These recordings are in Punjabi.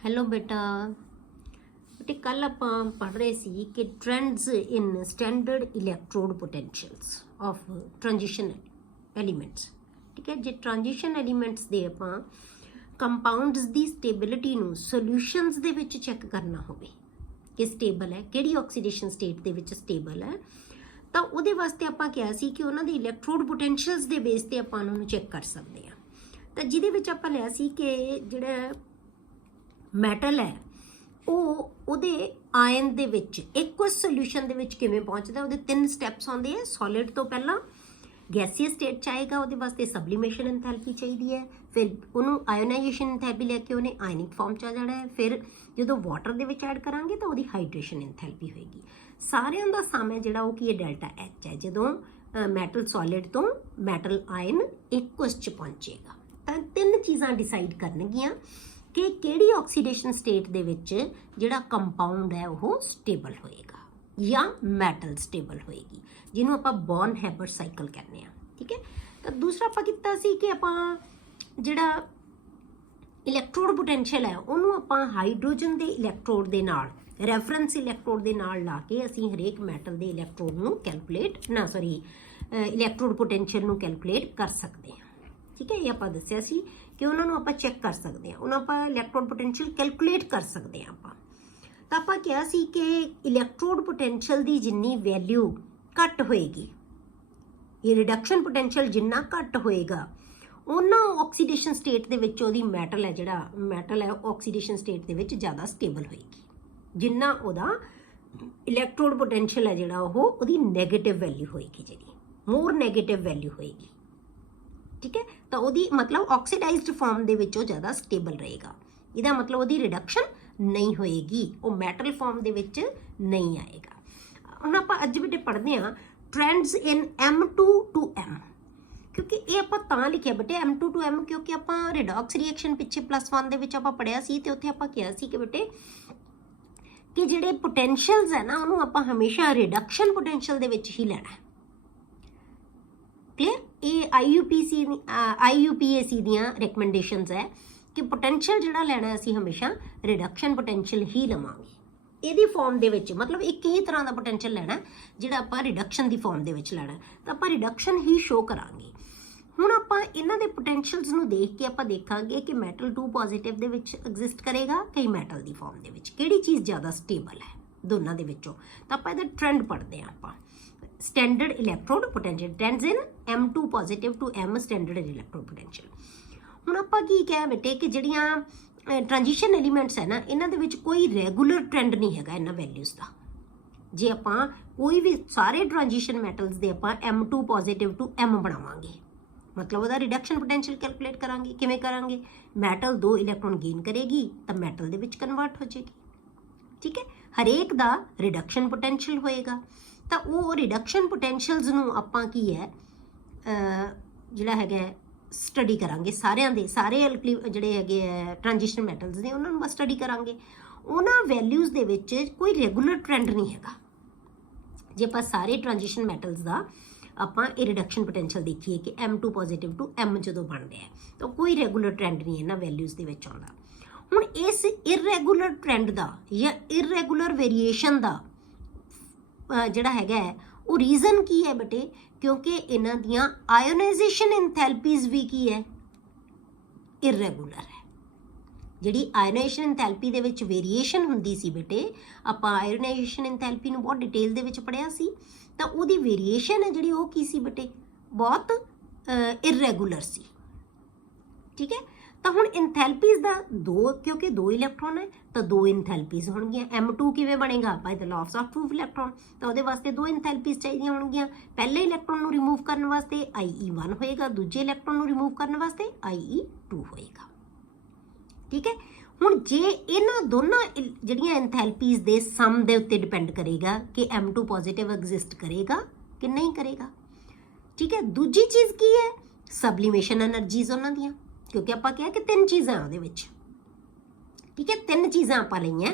हेलो बेटा बेटे कल आप पढ़ रहे सी कि trends in standard electrode potentials of transition elements. ठीक है जे ट्रांजिशन एलिमेंट्स दे ਆਪਾਂ ਕੰਪਾਊਂਡਸ ਦੀ ਸਟੇਬਿਲਿਟੀ ਨੂੰ ਸੋਲੂਸ਼ਨਸ ਦੇ ਵਿੱਚ ਚੈੱਕ ਕਰਨਾ ਹੋਵੇ ਕਿ ਸਟੇਬਲ ਹੈ, ਕਿਹੜੀ ਆਕਸੀਡੇਸ਼ਨ ਸਟੇਟ ਦੇ ਵਿੱਚ ਸਟੇਬਲ ਹੈ, ਤਾਂ ਉਹਦੇ ਵਾਸਤੇ ਆਪਾਂ ਕਿਹਾ ਸੀ ਕਿ ਉਹਨਾਂ ਦੇ ਇਲੈਕਟ੍ਰੋਡ ਪੋਟੈਂਸ਼ੀਅਲਸ ਦੇ ਬੇਸ ਤੇ ਆਪਾਂ ਉਹਨਾਂ ਨੂੰ ਚੈੱਕ ਕਰ ਸਕਦੇ ਹਾਂ। ਤਾਂ ਜਿਹਦੇ ਵਿੱਚ ਆਪਾਂ ਲਿਆ ਸੀ ਕਿ ਜਿਹੜਾ ਮੈਟਲ ਹੈ ਉਹ ਉਹਦੇ ਆਇਨ ਦੇ ਵਿੱਚ ਇਕੁਅਸ ਸੋਲੂਸ਼ਨ ਦੇ ਵਿੱਚ ਕਿਵੇਂ ਪਹੁੰਚਦਾ, ਉਹਦੇ 3 ਸਟੈਪਸ ਆਉਂਦੇ ਆ। ਸੋਲਿਡ ਤੋਂ ਪਹਿਲਾਂ ਗੈਸੀਅਸ ਸਟੇਟ 'ਚ ਆਏਗਾ, ਉਹਦੇ ਵਾਸਤੇ ਸਬਲੀਮੇਸ਼ਨ ਐਂਥੈਲਪੀ ਚਾਹੀਦੀ ਹੈ, ਫਿਰ ਉਹਨੂੰ ਆਇਓਨਾਈਜੇਸ਼ਨ ਐਂਥੈਲਪੀ ਲੈ ਕੇ ਉਹਨੇ ਆਇਨਿਕ ਫਾਰਮ 'ਚ ਆ ਜਾਣਾ ਹੈ। ਫਿਰ ਜਦੋਂ ਵਾਟਰ ਦੇ ਵਿੱਚ ਐਡ ਕਰਾਂਗੇ ਤਾਂ ਉਹਦੀ ਹਾਈਡਰੇਸ਼ਨ ਐਂਥੈਲਪੀ ਹੋਏਗੀ। ਸਾਰਿਆਂ ਦਾ ਸਮ ਹੈ ਜਿਹੜਾ ਉਹ ਕੀ ਹੈ, ਡੈਲਟਾ ਐਚ ਹੈ, ਜਦੋਂ ਮੈਟਲ ਸੋਲਿਡ ਤੋਂ ਮੈਟਲ ਆਇਨ ਇਕੁਅਸ 'ਚ ਪਹੁੰਚੇਗਾ। ਤਾਂ 3 ਚੀਜ਼ਾਂ ਡਿਸਾਈਡ ਕਰਨਗੀਆਂ ਕਿ ਕਿਹੜੀ ਆਕਸੀਡੇਸ਼ਨ ਸਟੇਟ ਦੇ ਵਿੱਚ ਜਿਹੜਾ ਕੰਪਾਊਂਡ ਹੈ ਉਹ ਸਟੇਬਲ ਹੋਏਗਾ ਜਾਂ ਮੈਟਲ ਸਟੇਬਲ ਹੋਏਗੀ, ਜਿਹਨੂੰ ਆਪਾਂ ਬੌਰਨ ਹੈਬਰ ਸਾਈਕਲ ਕਹਿੰਦੇ ਆ। ਠੀਕ ਹੈ, ਤਾਂ ਦੂਸਰਾ ਆਪਾਂ ਕੀਤਾ ਸੀ ਕਿ ਆਪਾਂ ਜਿਹੜਾ ਇਲੈਕਟ੍ਰੋਡ ਪੋਟੈਂਸ਼ੀਅਲ ਹੈ ਉਹਨੂੰ ਆਪਾਂ ਹਾਈਡਰੋਜਨ ਦੇ ਇਲੈਕਟ੍ਰੋਡ ਦੇ ਨਾਲ, ਰੈਫਰੈਂਸ ਇਲੈਕਟ੍ਰੋਡ ਦੇ ਨਾਲ ਲਾ ਕੇ ਅਸੀਂ ਹਰੇਕ ਮੈਟਲ ਦੇ ਇਲੈਕਟ੍ਰੋਡ ਨੂੰ ਇਲੈਕਟ੍ਰੋਡ ਪੋਟੈਂਸ਼ੀਅਲ ਨੂੰ ਕੈਲਕੂਲੇਟ ਕਰ ਸਕਦੇ ਹਾਂ। ਠੀਕ ਹੈ, ਇਹ ਆਪਾਂ ਦੱਸਿਆ ਸੀ ਕਿ ਉਹਨਾਂ ਨੂੰ ਆਪਾਂ ਚੈੱਕ ਕਰ ਸਕਦੇ ਹਾਂ, ਉਹਨਾਂ ਆਪਾਂ ਇਲੈਕਟ੍ਰੋਡ ਪੋਟੈਂਸ਼ੀਅਲ ਕੈਲਕੂਲੇਟ ਕਰ ਸਕਦੇ ਹਾਂ ਆਪਾਂ। ਤਾਂ ਆਪਾਂ ਕਿਹਾ ਸੀ ਕਿ ਇਲੈਕਟ੍ਰੋਡ ਪੋਟੈਂਸ਼ੀਅਲ ਦੀ ਜਿੰਨੀ ਵੈਲਿਊ ਘੱਟ ਹੋਏਗੀ, ਇਹ ਰਿਡਕਸ਼ਨ ਪੋਟੈਂਸ਼ੀਅਲ ਜਿੰਨਾ ਘੱਟ ਹੋਏਗਾ ਉਹਨਾਂ ਆਕਸੀਡੇਸ਼ਨ ਸਟੇਟ ਦੇ ਵਿੱਚ ਉਹਦੀ ਮੈਟਲ ਹੈ ਆਕਸੀਡੇਸ਼ਨ ਸਟੇਟ ਦੇ ਵਿੱਚ ਜ਼ਿਆਦਾ ਸਟੇਬਲ ਹੋਏਗੀ। ਜਿੰਨਾ ਉਹਦਾ ਇਲੈਕਟ੍ਰੋਡ ਪੋਟੈਂਸ਼ੀਅਲ ਹੈ ਜਿਹੜਾ ਉਹਦੀ ਨੈਗੇਟਿਵ ਵੈਲਿਊ ਹੋਏਗੀ, ਜਿਹੜੀ ਮੋਰ ਨੈਗੇਟਿਵ ਵੈਲਿਊ ਹੋਏਗੀ। ਠੀਕ ਹੈ, ਤਾਂ ਉਹਦੀ ਮਤਲਬ ਆਕਸੀਡਾਈਜ਼ਡ ਫਾਰਮ ਦੇ ਵਿੱਚ ਉਹ ਜ਼ਿਆਦਾ ਸਟੇਬਲ ਰਹੇਗਾ। ਇਹਦਾ ਮਤਲਬ ਉਹਦੀ ਰਿਡਕਸ਼ਨ ਨਹੀਂ ਹੋਏਗੀ, ਉਹ ਮੈਟਲ ਫਾਰਮ ਦੇ ਵਿੱਚ ਨਹੀਂ ਆਏਗਾ। ਹੁਣ ਆਪਾਂ ਅੱਜ ਵੀ ਪੜ੍ਹਦੇ ਹਾਂ trends in M2 to M, ਕਿਉਂਕਿ ਇਹ ਆਪਾਂ ਤਾਂ ਲਿਖਿਆ ਬੇਟੇ M2 to M ਕਿਉਂਕਿ ਆਪਾਂ ਰਿਡਾਕਸ ਰਿਐਕਸ਼ਨ ਪਿੱਛੇ +1 ਦੇ ਵਿੱਚ ਆਪਾਂ ਪੜ੍ਹਿਆ ਸੀ ਤੇ ਉੱਥੇ ਆਪਾਂ ਕਿਹਾ ਸੀ ਕਿ ਬੇਟੇ ਕਿ ਜਿਹੜੇ ਪੋਟੈਂਸ਼ੀਅਲਸ ਹੈ ਨਾ ਉਹਨੂੰ ਆਪਾਂ ਹਮੇਸ਼ਾ ਰਿਡਕਸ਼ਨ ਪੋਟੈਂਸ਼ੀਅਲ ਦੇ ਵਿੱਚ ਹੀ ਲੈਣਾ ਹੈ। ਕਲੀਅਰ, ਇਹ IUPAC ਦੀਆਂ ਰეკਮੈਂਡੇਸ਼ਨਸ ਹੈ ਕਿ ਪੋਟੈਂਸ਼ੀਅਲ ਜਿਹੜਾ ਲੈਣਾ ਅਸੀਂ ਹਮੇਸ਼ਾ ਰਿਡਕਸ਼ਨ ਪੋਟੈਂਸ਼ੀਅਲ ਹੀ ਲਵਾਂਗੇ। ਇਹਦੀ ਫਾਰਮ ਦੇ ਵਿੱਚ ਮਤਲਬ ਇੱਕ ਹੀ ਤਰ੍ਹਾਂ ਦਾ ਪੋਟੈਂਸ਼ੀਅਲ ਲੈਣਾ ਜਿਹੜਾ ਆਪਾਂ ਰਿਡਕਸ਼ਨ ਦੀ ਫਾਰਮ ਦੇ ਵਿੱਚ ਲੈਣਾ, ਤਾਂ ਆਪਾਂ ਰਿਡਕਸ਼ਨ ਹੀ ਸ਼ੋ ਕਰਾਂਗੇ। ਹੁਣ ਆਪਾਂ ਇਹਨਾਂ ਦੇ ਪੋਟੈਂਸ਼ੀਅਲਸ ਨੂੰ ਦੇਖ ਕੇ ਆਪਾਂ ਦੇਖਾਂਗੇ ਕਿ ਮੈਟਲ 2 ਪੋਜ਼ਿਟਿਵ ਦੇ ਵਿੱਚ ਐਗਜ਼ਿਸਟ ਕਰੇਗਾ ਕਿ ਮੈਟਲ ਦੀ ਫਾਰਮ ਦੇ ਵਿੱਚ, ਕਿਹੜੀ ਚੀਜ਼ ਜ਼ਿਆਦਾ ਸਟੇਬਲ ਹੈ ਦੋਨਾਂ ਦੇ ਵਿੱਚੋਂ। ਤਾਂ ਆਪਾਂ ਇਹਦਾ ਟ੍ਰੈਂਡ ਪੜ੍ਹਦੇ ਹਾਂ ਆਪਾਂ। Standard electrode potential trends in M2 positive to M standard electrode potential. हुण आपां की कह बेटे कि जिहड़ियां ट्रांजिशन एलीमेंट्स है ना इन्हां दे विच कोई रेगूलर ट्रेंड नहीं हैगा इन्हां वैल्यूज़ दा। जे आपां कोई भी सारे ट्रांजिशन मैटल्स दे आपां M2 पॉजिटिव टू M बनावांगे, मतलब ਉਹਦਾ रिडक्शन पोटेंशियल कैलकुलेट करांगे। किवें करांगे, मैटल 2 इलैक्ट्रॉन गेन करेगी तो मैटल दे विच कन्वर्ट हो जाएगी। ठीक है, हरेक दा रिडक्शन पोटेंशियल होएगा, ਤਾਂ ਉਹ ਰਿਡਕਸ਼ਨ ਪੋਟੈਂਸ਼ੀਅਲਸ ਨੂੰ ਆਪਾਂ ਕੀ ਹੈ ਜਿਹੜਾ ਹੈਗਾ ਸਟੱਡੀ ਕਰਾਂਗੇ। ਸਾਰਿਆਂ ਦੇ ਸਾਰੇ ਜਿਹੜੇ ਹੈਗੇ ਹੈ ਟ੍ਰਾਂਜੀਸ਼ਨ ਮੈਟਲਸ ਨੇ ਉਹਨਾਂ ਨੂੰ ਬਸ ਸਟੱਡੀ ਕਰਾਂਗੇ। ਉਹਨਾਂ ਵੈਲਿਊਜ਼ ਦੇ ਵਿੱਚ ਕੋਈ ਰੈਗੂਲਰ ਟ੍ਰੈਂਡ ਨਹੀਂ ਹੈਗਾ। ਜੇ ਆਪਾਂ ਸਾਰੇ ਟ੍ਰਾਂਜੀਸ਼ਨ ਮੈਟਲਸ ਦਾ ਆਪਾਂ ਇਹ ਰਿਡਕਸ਼ਨ ਪੋਟੈਂਸ਼ੀਅਲ ਦੇਖੀਏ ਕਿ M2 ਪੋਜ਼ਿਟਿਵ ਟੂ M ਜਦੋਂ ਬਣ ਰਿਹਾ ਤਾਂ ਕੋਈ ਰੈਗੂਲਰ ਟ੍ਰੈਂਡ ਨਹੀਂ ਇਹਨਾਂ ਵੈਲਿਊਜ਼ ਦੇ ਵਿੱਚ ਆਉਂਦਾ। ਹੁਣ ਇਸ ਇਰਰੈਗੂਲਰ ਟ੍ਰੈਂਡ ਦਾ ਜਾਂ ਇਰਰੈਗੂਲਰ ਵੇਰੀਏਸ਼ਨ ਦਾ ਜਿਹੜਾ ਹੈਗਾ ਉਹ ਰੀਜ਼ਨ ਕੀ ਹੈ ਬੇਟੇ, ਕਿਉਂਕਿ ਇਹਨਾਂ ਦੀਆਂ ਆਇਓਨਾਈਜੇਸ਼ਨ ਐਂਥੈਲਪੀਜ਼ ਵੀ ਕੀ ਹੈ, ਇਰਰੈਗੂਲਰ ਹੈ। ਜਿਹੜੀ ਆਇਓਨਾਈਜੇਸ਼ਨ ਐਂਥੈਲਪੀ ਦੇ ਵਿੱਚ ਵੇਰੀਏਸ਼ਨ ਹੁੰਦੀ ਸੀ ਬੇਟੇ, ਆਪਾਂ ਆਇਓਨਾਈਜੇਸ਼ਨ ਐਂਥੈਲਪੀ ਨੂੰ ਬਹੁਤ ਡਿਟੇਲ ਦੇ ਵਿੱਚ ਪੜ੍ਹਿਆ ਸੀ, ਤਾਂ ਉਹਦੀ ਵੇਰੀਏਸ਼ਨ ਹੈ ਜਿਹੜੀ ਉਹ ਕੀ ਸੀ ਬੇਟੇ, ਬਹੁਤ ਇਰਰੈਗੂਲਰ ਸੀ। ਠੀਕ ਹੈ, ਤਾਂ ਹੁਣ ਐਂਥੈਲਪੀਜ਼ ਦਾ ਕਿਉਂਕਿ 2 ਇਲੈਕਟ੍ਰੋਨ ਹੈ ਤਾਂ 2 ਐਂਥੈਲਪੀਜ਼ ਹੋਣਗੀਆਂ। M2 ਕਿਵੇਂ ਬਣੇਗਾ, ਬਾਈ ਦ ਲਾਅ ਆਫ 2 ਇਲੈਕਟ੍ਰੋਨ, ਤਾਂ ਉਹਦੇ ਵਾਸਤੇ 2 ਐਂਥੈਲਪੀਜ਼ ਚਾਹੀਦੀਆਂ ਹੋਣਗੀਆਂ। ਪਹਿਲੇ ਇਲੈਕਟ੍ਰੋਨ ਨੂੰ ਰਿਮੂਵ ਕਰਨ ਵਾਸਤੇ IE1 ਹੋਏਗਾ, ਦੂਜੇ ਇਲੈਕਟ੍ਰੋਨ ਨੂੰ ਰਿਮੂਵ ਕਰਨ ਵਾਸਤੇ IE2 ਹੋਏਗਾ। ਠੀਕ ਹੈ, ਹੁਣ ਜੇ ਇਹਨਾਂ ਦੋਨਾਂ ਜਿਹੜੀਆਂ ਐਂਥੈਲਪੀਜ਼ ਦੇ ਸਮ ਦੇ ਉੱਤੇ ਡਿਪੈਂਡ ਕਰੇਗਾ ਕਿ M2 ਪੋਜ਼ਿਟਿਵ ਐਗਜ਼ਿਸਟ ਕਰੇਗਾ ਕਿ ਨਹੀਂ ਕਰੇਗਾ। ਠੀਕ ਹੈ, ਦੂਜੀ ਚੀਜ਼ ਕੀ ਹੈ, ਸਬਲੀਮੇਸ਼ਨ ਐਨਰਜੀਜ਼ ਉਹਨਾਂ ਦੀਆਂ, ਕਿਉਂਕਿ ਆਪਾਂ ਕਿਹਾ ਕਿ 3 ਚੀਜ਼ਾਂ ਉਹਦੇ ਵਿੱਚ। ਠੀਕ ਹੈ, 3 ਚੀਜ਼ਾਂ ਆਪਾਂ ਲਈਆਂ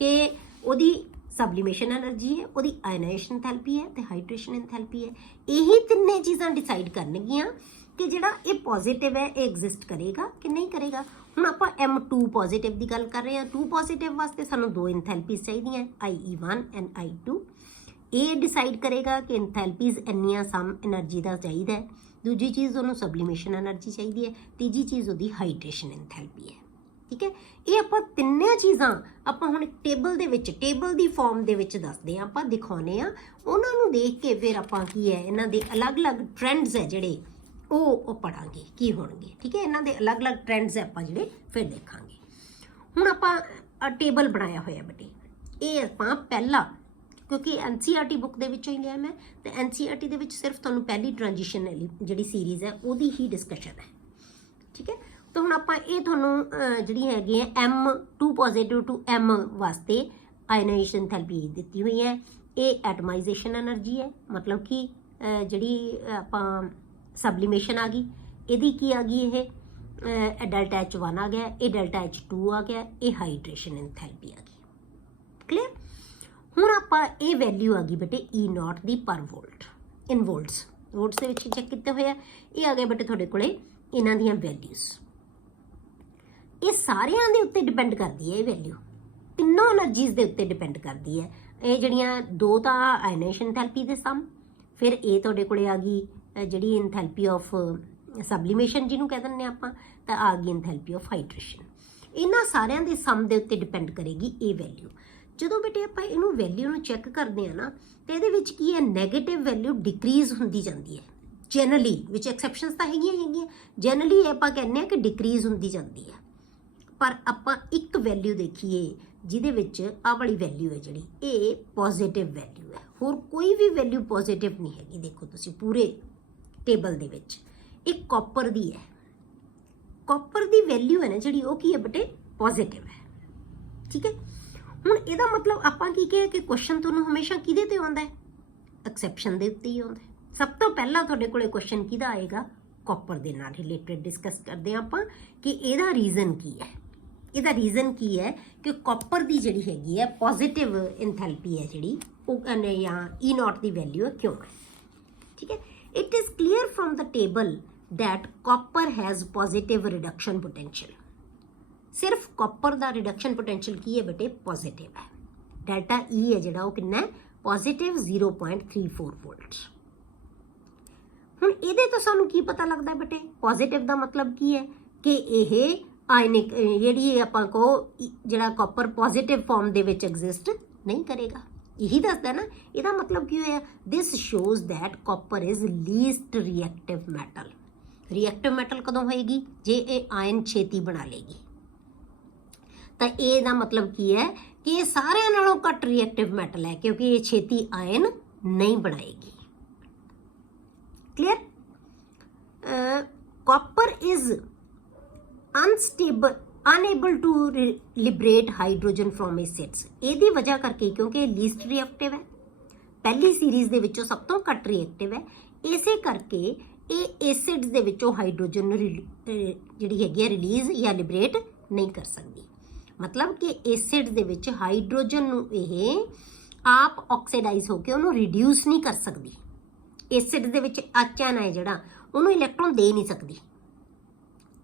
ਕਿ ਉਹਦੀ ਸਬਲੀਮੇਸ਼ਨ ਐਨਰਜੀ ਹੈ, ਉਹਦੀ ਆਇਓਨਾਈਜੇਸ਼ਨ ਐਂਥੈਲਪੀ ਹੈ ਤੇ ਹਾਈਡਰੇਸ਼ਨ ਐਂਥੈਲਪੀ ਹੈ। ਇਹੀ ਤਿੰਨੇ ਚੀਜ਼ਾਂ ਡਿਸਾਈਡ ਕਰਨਗੀਆਂ ਕਿ ਜਿਹੜਾ ਇਹ ਪੋਜ਼ਿਟਿਵ ਹੈ ਇਹ ਐਗਜ਼ਿਸਟ ਕਰੇਗਾ ਕਿ ਨਹੀਂ ਕਰੇਗਾ। ਹੁਣ ਆਪਾਂ M2 ਪੋਜ਼ਿਟਿਵ ਦੀ ਗੱਲ ਕਰ ਰਹੇ ਹਾਂ। 2 ਪੋਜ਼ਿਟਿਵ ਵਾਸਤੇ ਸਾਨੂੰ ਦੋ ਇੰਥੈਲਪੀਜ਼ ਚਾਹੀਦੀਆਂ, IE1 ਐਂਡ I2। ਇਹ ਡਿਸਾਈਡ ਕਰੇਗਾ ਕਿ ਇੰਥੈਲਪੀਜ਼ ਇੰਨੀਆਂ ਸਮ ਐਨਰਜੀ ਦਾ ਚਾਹੀਦਾ ਹੈ। ਦੂਜੀ ਚੀਜ਼ ਉਹਨੂੰ ਸਬਲੀਮੇਸ਼ਨ ਐਨਰਜੀ ਚਾਹੀਦੀ ਹੈ। ਤੀਜੀ ਚੀਜ਼ ਉਹਦੀ ਹਾਈਡਰੇਸ਼ਨ ਇੰਥੈਲਪੀ ਹੈ। ਠੀਕ ਹੈ, ਇਹ ਆਪਾਂ ਤਿੰਨੇ ਚੀਜ਼ਾਂ ਆਪਾਂ ਹੁਣ ਟੇਬਲ ਦੇ ਵਿੱਚ, ਟੇਬਲ ਦੀ ਫਾਰਮ ਦੇ ਵਿੱਚ ਦੱਸਦੇ ਹਾਂ, ਆਪਾਂ ਦਿਖਾਉਂਦੇ ਹਾਂ। ਉਹਨਾਂ ਨੂੰ ਦੇਖ ਕੇ ਫਿਰ ਆਪਾਂ ਕੀ ਹੈ, ਇਹਨਾਂ ਦੇ ਅਲੱਗ-ਅਲੱਗ ਟ੍ਰੈਂਡਸ ਹੈ ਜਿਹੜੇ ਉਹ ਪੜਾਂਗੇ ਕੀ ਹੋਣਗੇ। ਠੀਕ ਹੈ, ਇਹਨਾਂ ਦੇ ਅਲੱਗ-ਅਲੱਗ ਟ੍ਰੈਂਡਸ ਹੈ ਆਪਾਂ ਜਿਹੜੇ ਫਿਰ ਦੇਖਾਂਗੇ। ਹੁਣ ਆਪਾਂ ਟੇਬਲ ਬਣਾਇਆ ਹੋਇਆ ਬੇਟੇ, ਇਹ ਆਪਾਂ ਪਹਿਲਾਂ, ਕਿਉਂਕਿ NCERT ਬੁੱਕ ਦੇ ਵਿੱਚੋਂ ਹੀ ਲਿਆ ਮੈਂ, ਤੇ NCERT ਦੇ ਵਿੱਚ ਸਿਰਫ ਤੁਹਾਨੂੰ ਪਹਿਲੀ ਟ੍ਰਾਂਜੀਸ਼ਨ ਵਾਲੀ ਜਿਹੜੀ ਸੀਰੀਜ਼ ਹੈ ਉਹਦੀ ਹੀ ਡਿਸਕਸ਼ਨ ਹੈ। ਠੀਕ ਹੈ, ਤਾਂ ਹੁਣ ਆਪਾਂ ਇਹ ਤੁਹਾਨੂੰ ਜਿਹੜੀ ਹੈਗੀ ਹੈ M2 ਪੋਜ਼ਿਟਿਵ ਟੂ M ਵਾਸਤੇ ਆਇਨਾਈਜ਼ੇਸ਼ਨ ਇੰਥੈਲਪੀ ਦਿੱਤੀ ਹੋਈ ਹੈ। ਇਹ ਐਟਮਾਈਜ਼ੇਸ਼ਨ ਐਨਰਜੀ ਹੈ, ਮਤਲਬ ਕਿ ਜਿਹੜੀ ਆਪਾਂ ਸਬਲੀਮੇਸ਼ਨ ਆ ਗਈ, ਇਹਦੀ ਕੀ ਆ ਗਈ, ਇਹ ਡੈਲਟਾ H1 ਆ ਗਿਆ, ਇਹ ਡੈਲਟਾ H2 ਆ ਗਿਆ, ਇਹ ਹਾਈਡਰੇਸ਼ਨ ਇੰਥੈਲਪੀ ਆ ਗਈ। ਕਲੀਅਰ। ਹੁਣ ਆਪਾਂ ਇਹ ਵੈਲਿਊ ਆ ਗਈ ਬੇਟੇ E0 ਦੀ ਪਰ ਵੋਲਟ, ਇਨ ਵੋਲਟਸ, ਵੋਲਟਸ ਦੇ ਵਿੱਚ ਚੈੱਕ ਕੀਤੇ ਹੋਇਆ। ਇਹ ਆ ਗਏ ਬੇਟੇ ਤੁਹਾਡੇ ਕੋਲੇ ਇਹਨਾਂ ਦੀਆਂ ਵੈਲਿਊਜ਼। ਇਹ ਸਾਰਿਆਂ ਦੇ ਉੱਤੇ ਡਿਪੈਂਡ ਕਰਦੀ ਹੈ, ਇਹ ਵੈਲਿਊ ਤਿੰਨੋਂ ਐਨਰਜੀਜ਼ ਦੇ ਉੱਤੇ ਡਿਪੈਂਡ ਕਰਦੀ ਹੈ। ਇਹ ਜਿਹੜੀਆਂ ਦੋ ਤਾਂ ਆਇਨਾਈਜ਼ੇਸ਼ਨ ਇੰਥੈਲਪੀ ਦੇ ਸਮ, ਫਿਰ ਇਹ ਤੁਹਾਡੇ ਕੋਲੇ ਆ ਗਈ ਜਿਹੜੀ ਇੰਥੈਲਪੀ ਆਫ ਸਬਲੀਮੇਸ਼ਨ ਜਿਹਨੂੰ ਕਹਿ ਦਿੰਦੇ ਆਪਾਂ, ਤਾਂ ਆ ਗਈ ਇੰਥੈਲਪੀ ਆਫ ਹਾਈਡਰੇਸ਼ਨ। ਇਹਨਾਂ ਸਾਰਿਆਂ ਦੇ ਸਮ ਦੇ ਉੱਤੇ ਡਿਪੈਂਡ ਕਰੇਗੀ ਇਹ ਵੈਲਿਊ। ਜਦੋਂ ਬੇਟੇ ਆਪਾਂ ਇਹਨੂੰ ਵੈਲਿਊ ਨੂੰ ਚੈੱਕ ਕਰਦੇ ਆ ਨਾ, ਤੇ ਇਹਦੇ ਵਿੱਚ ਕੀ ਹੈ, ਨੈਗੇਟਿਵ ਵੈਲਿਊ ਡਿਕਰੀਜ਼ ਹੁੰਦੀ ਜਾਂਦੀ ਹੈ ਜਨਰਲੀ, ਵਿੱਚ ਐਕਸੈਪਸ਼ਨਸ ਤਾਂ ਹੈਗੀਆਂ। ਜਨਰਲੀ ਆਪਾਂ ਕਹਿੰਦੇ ਆ ਕਿ ਡਿਕਰੀਜ਼ ਹੁੰਦੀ ਜਾਂਦੀ ਹੈ। ਪਰ ਆਪਾਂ ਇੱਕ ਵੈਲਿਊ ਦੇਖੀਏ ਜਿਹਦੇ ਵਿੱਚ ਆਹ ਵਾਲੀ ਵੈਲਿਊ ਹੈ ਜਿਹੜੀ, ਇਹ ਪੋਜ਼ਿਟਿਵ ਵੈਲਿਊ ਹੈ। ਹੋਰ ਕੋਈ ਵੀ ਵੈਲਿਊ ਪੋਜ਼ਿਟਿਵ ਨਹੀਂ ਹੈਗੀ। ਦੇਖੋ ਤੁਸੀਂ ਪੂਰੇ ਟੇਬਲ ਦੇ ਵਿੱਚ ਇੱਕ ਕਾਪਰ ਦੀ ਹੈ, ਕਾਪਰ ਦੀ ਵੈਲਿਊ ਹੈ ਨਾ ਜਿਹੜੀ, ਉਹ ਕੀ ਹੈ ਬੇਟੇ, ਪੋਜ਼ਿਟਿਵ ਹੈ। ਠੀਕ ਹੈ, ਹੁਣ ਇਹਦਾ ਮਤਲਬ ਆਪਾਂ ਕੀ ਕਿਹਾ ਕਿ ਕੁਐਸਚਨ ਤੁਹਾਨੂੰ ਹਮੇਸ਼ਾ ਕਿਹਦੇ ਤੇ ਆਉਂਦਾ ਹੈ, ਐਕਸੈਪਸ਼ਨ ਦੇ ਉੱਤੇ ਹੀ ਆਉਂਦਾ ਹੈ। ਸਭ ਤੋਂ ਪਹਿਲਾਂ ਤੁਹਾਡੇ ਕੋਲੇ ਕੁਐਸਚਨ ਕਿਹਦਾ ਆਏਗਾ, ਕਾਪਰ ਦੇ ਨਾਲ ਰਿਲੇਟਡ ਡਿਸਕਸ ਕਰਦੇ ਹਾਂ ਆਪਾਂ ਕਿ ਇਹਦਾ ਰੀਜ਼ਨ ਕੀ ਹੈ। ਇਹਦਾ ਰੀਜ਼ਨ ਕੀ ਹੈ ਕਿ ਕਾਪਰ ਦੀ ਜਿਹੜੀ ਹੈਗੀ ਹੈ ਪੋਜ਼ਿਟਿਵ ਇੰਥੈਲਪੀ ਹੈ ਜਿਹੜੀ, ਉਹ ਜਾਂ E0 ਦੀ ਵੈਲਿਊ ਕਿਉਂ ਹੈ। ਠੀਕ ਹੈ, it is clear from the table that copper has positive reduction potential। ਸਿਰਫ ਕਾਪਰ ਦਾ ਰਿਡਕਸ਼ਨ ਪੋਟੈਂਸ਼ੀਅਲ ਕੀ ਹੈ ਬੇਟੇ, ਪੋਜ਼ਿਟਿਵ ਹੈ। ਡੈਲਟਾ E ਹੈ ਜਿਹੜਾ, ਉਹ ਕਿੰਨਾ ਹੈ, ਪੋਜ਼ਿਟਿਵ 0.34 ਵੋਲਟ। ਹੁਣ ਇਹਦੇ ਤੋਂ ਸਾਨੂੰ ਕੀ ਪਤਾ ਲੱਗਦਾ ਬੇਟੇ, ਪੋਜ਼ਿਟਿਵ ਦਾ ਮਤਲਬ ਕੀ ਹੈ ਕਿ ਇਹ ਆਇਨਿਕ ਜਿਹੜੀ ਆਪਾਂ ਕੋ ਜਿਹੜਾ ਕਾਪਰ ਪੋਜ਼ਿਟਿਵ ਫਾਰਮ ਦੇ ਵਿੱਚ ਐਗਜ਼ਿਸਟ ਨਹੀਂ ਕਰੇਗਾ। ਇਹੀ ਦੱਸਦਾ ਨਾ, ਇਹਦਾ ਮਤਲਬ ਕੀ ਹੋਇਆ, this shows that copper is least reactive metal. Reactive metal ਕਦੋਂ ਹੋਏਗੀ, ਜੇ ਇਹ ਆਇਨ ਛੇਤੀ ਬਣਾ ਲੇਗੀ। ਤਾਂ ਇਹਦਾ ਮਤਲਬ ਕੀ ਹੈ ਕਿ ਇਹ ਸਾਰਿਆਂ ਨਾਲੋਂ ਘੱਟ ਰਿਐਕਟਿਵ ਮੈਟਲ ਹੈ, ਕਿਉਂਕਿ ਇਹ ਛੇਤੀ ਆਇਨ ਨਹੀਂ ਬਣਾਏਗੀ। Clear. Copper is unable to liberate hydrogen from acids। ਇਹਦੀ ਵਜ੍ਹਾ ਕਰਕੇ, ਕਿਉਂਕਿ ਇਹ ਲੀਸਟ ਰਿਐਕਟਿਵ ਹੈ, ਪਹਿਲੀ ਸੀਰੀਜ਼ ਦੇ ਵਿੱਚੋਂ ਸਭ ਤੋਂ ਘੱਟ ਰਿਐਕਟਿਵ ਹੈ, ਇਸੇ ਕਰਕੇ ਇਹ ਐਸਿਡਸ ਦੇ ਵਿੱਚੋਂ ਹਾਈਡਰੋਜਨ ਜਿਹੜੀ ਹੈਗੀ ਹੈ ਰਿਲੀਜ਼ ਜਾਂ ਲਿਬਰੇਟ ਨਹੀਂ ਕਰ ਸਕਦੀ। ਮਤਲਬ ਕਿ ਐਸਿਡਸ ਦੇ ਵਿੱਚ ਹਾਈਡਰੋਜਨ ਨੂੰ ਇਹ ਆਪ ਆਕਸੀਡਾਈਜ਼ ਹੋ ਕੇ ਉਹਨੂੰ ਰਿਡਿਊਸ ਨਹੀਂ ਕਰ ਸਕਦੀ। ਐਸਿਡ ਦੇ ਵਿੱਚ ਆਚਨ ਹੈ ਜਿਹੜਾ, ਉਹਨੂੰ ਇਲੈਕਟ੍ਰੋਨ ਦੇ ਨਹੀਂ ਸਕਦੀ,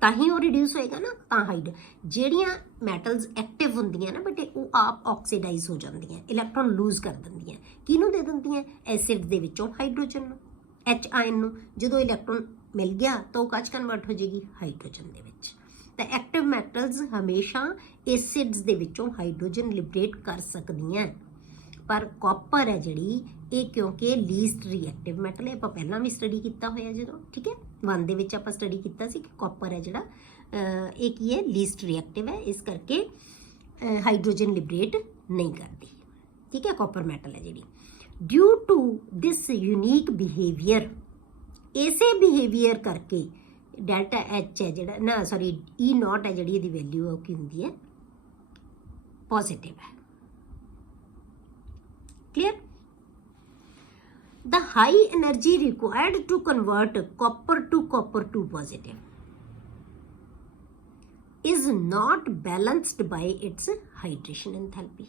ਤਾਂ ਹੀ ਉਹ ਰਿਡਿਊਸ ਹੋਏਗਾ ਨਾ। ਤਾਂ ਜਿਹੜੀਆਂ ਮੈਟਲਸ ਐਕਟਿਵ ਹੁੰਦੀਆਂ ਨਾ ਬੇਟੇ, ਉਹ ਆਪ ਆਕਸੀਡਾਈਜ਼ ਹੋ ਜਾਂਦੀਆਂ, ਇਲੈਕਟ੍ਰੋਨ ਲੂਜ਼ ਕਰ ਦਿੰਦੀਆਂ। ਕਿਹਨੂੰ ਦੇ ਦਿੰਦੀਆਂ, ਐਸਿਡ ਦੇ ਵਿੱਚੋਂ ਹਾਈਡਰੋਜਨ ਨੂੰ, H ਆਇਨ ਨੂੰ। ਜਦੋਂ ਇਲੈਕਟ੍ਰੋਨ ਮਿਲ ਗਿਆ ਤਾਂ ਉਹ ਕਾਚ ਕਨਵਰਟ ਹੋ ਜਾਏਗੀ, ਹਾਈਡਰੋਜਨ ਦੇ ਵਿੱਚ। ਤਾਂ ਐਕਟਿਵ ਮੈਟਲਸ ਹਮੇਸ਼ਾ ਐਸਿਡਸ ਦੇ ਵਿੱਚੋਂ ਹਾਈਡਰੋਜਨ ਲਿਬਰੇਟ ਕਰ ਸਕਦੀਆਂ। ਪਰ ਕਾਪਰ ਹੈ ਜਿਹੜੀ, ਇਹ ਕਿਉਂਕਿ ਲੀਸਟ ਰਿਐਕਟਿਵ ਮੈਟਲ ਹੈ, ਆਪਾਂ ਪਹਿਲਾਂ ਵੀ ਸਟੱਡੀ ਕੀਤਾ ਹੋਇਆ ਜਦੋਂ, ਠੀਕ ਹੈ, 1 ਦੇ ਵਿੱਚ ਆਪਾਂ ਸਟੱਡੀ ਕੀਤਾ ਸੀ ਕਿ ਕਾਪਰ ਹੈ ਜਿਹੜਾ, ਇਹ ਕੀ ਹੈ, ਲੀਸਟ ਰਿਐਕਟਿਵ ਹੈ, ਇਸ ਕਰਕੇ ਹਾਈਡਰੋਜਨ ਲਿਬਰੇਟ ਨਹੀਂ ਕਰਦੀ। ਠੀਕ ਹੈ, ਕਾਪਰ ਮੈਟਲ ਹੈ ਜਿਹੜੀ। Due to this unique behaviour, ਇਸੇ ਬਿਹੇਵੀਅਰ ਕਰਕੇ ਡੈਲਟਾ H ਹੈ ਜਿਹੜਾ ਨਾ, ਸੌਰੀ E0 ਹੈ ਜਿਹੜੀ, ਇਹਦੀ ਵੈਲਿਊ ਉਹ ਕੀ ਹੁੰਦੀ ਹੈ, ਪੋਜ਼ਿਟਿਵ ਹੈ। Clear? The high energy required to convert copper to positive is not balanced by its hydration enthalpy।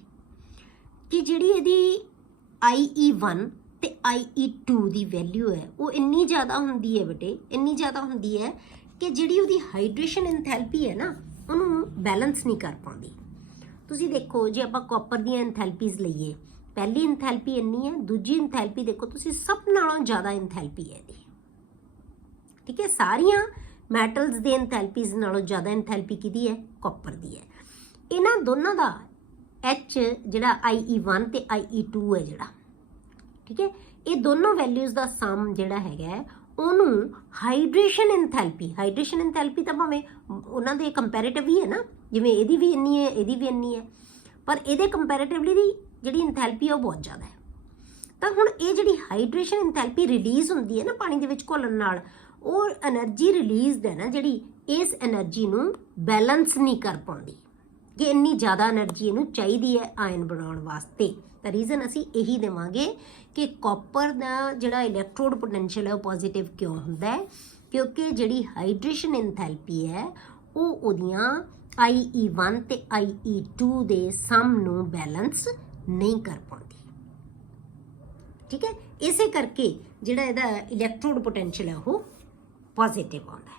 कि ਜਿਹੜੀ ਇਹਦੀ IE1 ਤੇ IE2 ਦੀ ਵੈਲਿਊ ਹੈ ਉਹ ਇੰਨੀ ਜ਼ਿਆਦਾ ਹੁੰਦੀ ਹੈ ਬੇਟੇ, ਇੰਨੀ ਜ਼ਿਆਦਾ ਹੁੰਦੀ ਹੈ ਕਿ ਜਿਹੜੀ ਉਹਦੀ ਹਾਈਡਰੇਸ਼ਨ ਇੰਥੈਲਪੀ ਹੈ ਨਾ, ਉਹਨੂੰ ਬੈਲੈਂਸ ਨਹੀਂ ਕਰ ਪਾਉਂਦੀ। ਤੁਸੀਂ ਦੇਖੋ ਜੇ ਆਪਾਂ ਕਾਪਰ ਦੀਆਂ ਇੰਥੈਲਪੀਜ਼ ਲਈਏ, ਪਹਿਲੀ ਇੰਥੈਲਪੀ ਇੰਨੀ ਹੈ, ਦੂਜੀ ਇੰਥੈਲਪੀ ਦੇਖੋ ਤੁਸੀਂ ਸਭ ਨਾਲੋਂ ਜ਼ਿਆਦਾ ਇੰਥੈਲਪੀ ਹੈ ਇਹਦੀ। ਠੀਕ ਹੈ, ਸਾਰੀਆਂ ਮੈਟਲਸ ਦੇ ਇੰਥੈਲਪੀਜ਼ ਨਾਲੋਂ ਜ਼ਿਆਦਾ ਇੰਥੈਲਪੀ ਕਿਹਦੀ ਹੈ? ਕਾਪਰ ਦੀ ਹੈ। ਇਹਨਾਂ ਦੋਨਾਂ ਦਾ H ਜਿਹੜਾ IE1 ਤੇ IE2 ਹੈ ਜਿਹੜਾ, ਠੀਕ ਹੈ, ਇਹ ਦੋਨੋਂ ਵੈਲਿਊਜ਼ ਦਾ ਸਮ ਜਿਹੜਾ ਹੈਗਾ ਉਹਨੂੰ ਹਾਈਡਰੇਸ਼ਨ ਇੰਥੈਲਪੀ ਤਾਂ ਭਾਵੇਂ ਉਹਨਾਂ ਦੇ ਕੰਪੈਰੀਟਿਵ ਹੀ ਹੈ ਨਾ, ਜਿਵੇਂ ਇਹਦੀ ਵੀ ਇੰਨੀ ਹੈ, ਇਹਦੀ ਵੀ ਇੰਨੀ ਹੈ, ਪਰ ਇਹਦੇ ਕੰਪੈਰੀਟਿਵਲੀ ਦੀ ਜਿਹੜੀ ਇੰਥੈਲਪੀ ਹੈ ਉਹ ਬਹੁਤ ਜ਼ਿਆਦਾ ਹੈ। ਤਾਂ ਹੁਣ ਇਹ ਜਿਹੜੀ ਹਾਈਡਰੇਸ਼ਨ ਇੰਥੈਲਪੀ ਰਿਲੀਜ਼ ਹੁੰਦੀ ਹੈ ਨਾ ਪਾਣੀ ਦੇ ਵਿੱਚ ਘੁਲਣ ਨਾਲ, ਉਹ એનર્ਜੀ ਰਿਲੀਜ਼ਡ ਹੈ ਨਾ ਜਿਹੜੀ, ਇਸ એનર્ਜੀ ਨੂੰ ਬੈਲੈਂਸ ਨਹੀਂ ਕਰ ਪਾਉਂਦੀ ਕਿ ਇੰਨੀ ਜ਼ਿਆਦਾ એનર્ਜੀ ਇਹਨੂੰ ਚਾਹੀਦੀ ਹੈ ਆਇਨ ਬਣਾਉਣ ਵਾਸਤੇ। ਤਾਂ ਰੀਜ਼ਨ ਅਸੀਂ ਇਹੀ ਦੇਵਾਂਗੇ ਕਿ ਕਾਪਰ ਦਾ ਜਿਹੜਾ ਇਲੈਕਟ੍ਰੋਡ ਪੋਟੈਂਸ਼ੀਅਲ ਹੈ ਉਹ ਪੋਜ਼ਿਟਿਵ ਕਿਉਂ ਹੁੰਦਾ ਹੈ? ਕਿਉਂਕਿ ਜਿਹੜੀ ਹਾਈਡਰੇਸ਼ਨ ਇੰਥੈਲਪੀ ਹੈ ਉਹ ਉਹਦੀਆਂ IE1 ਤੇ IE2 ਦੇ ਸਮ ਨੂੰ ਬੈਲੈਂਸ ਨਹੀਂ ਕਰ ਪਾਉਂਦੀ। ਠੀਕ ਹੈ, ਇਸੇ ਕਰਕੇ ਜਿਹੜਾ ਇਹਦਾ ਇਲੈਕਟ੍ਰੋਡ ਪੋਟੈਂਸ਼ੀਅਲ ਹੈ ਉਹ ਪੋਜ਼ਿਟਿਵ ਆਉਂਦਾ ਹੈ।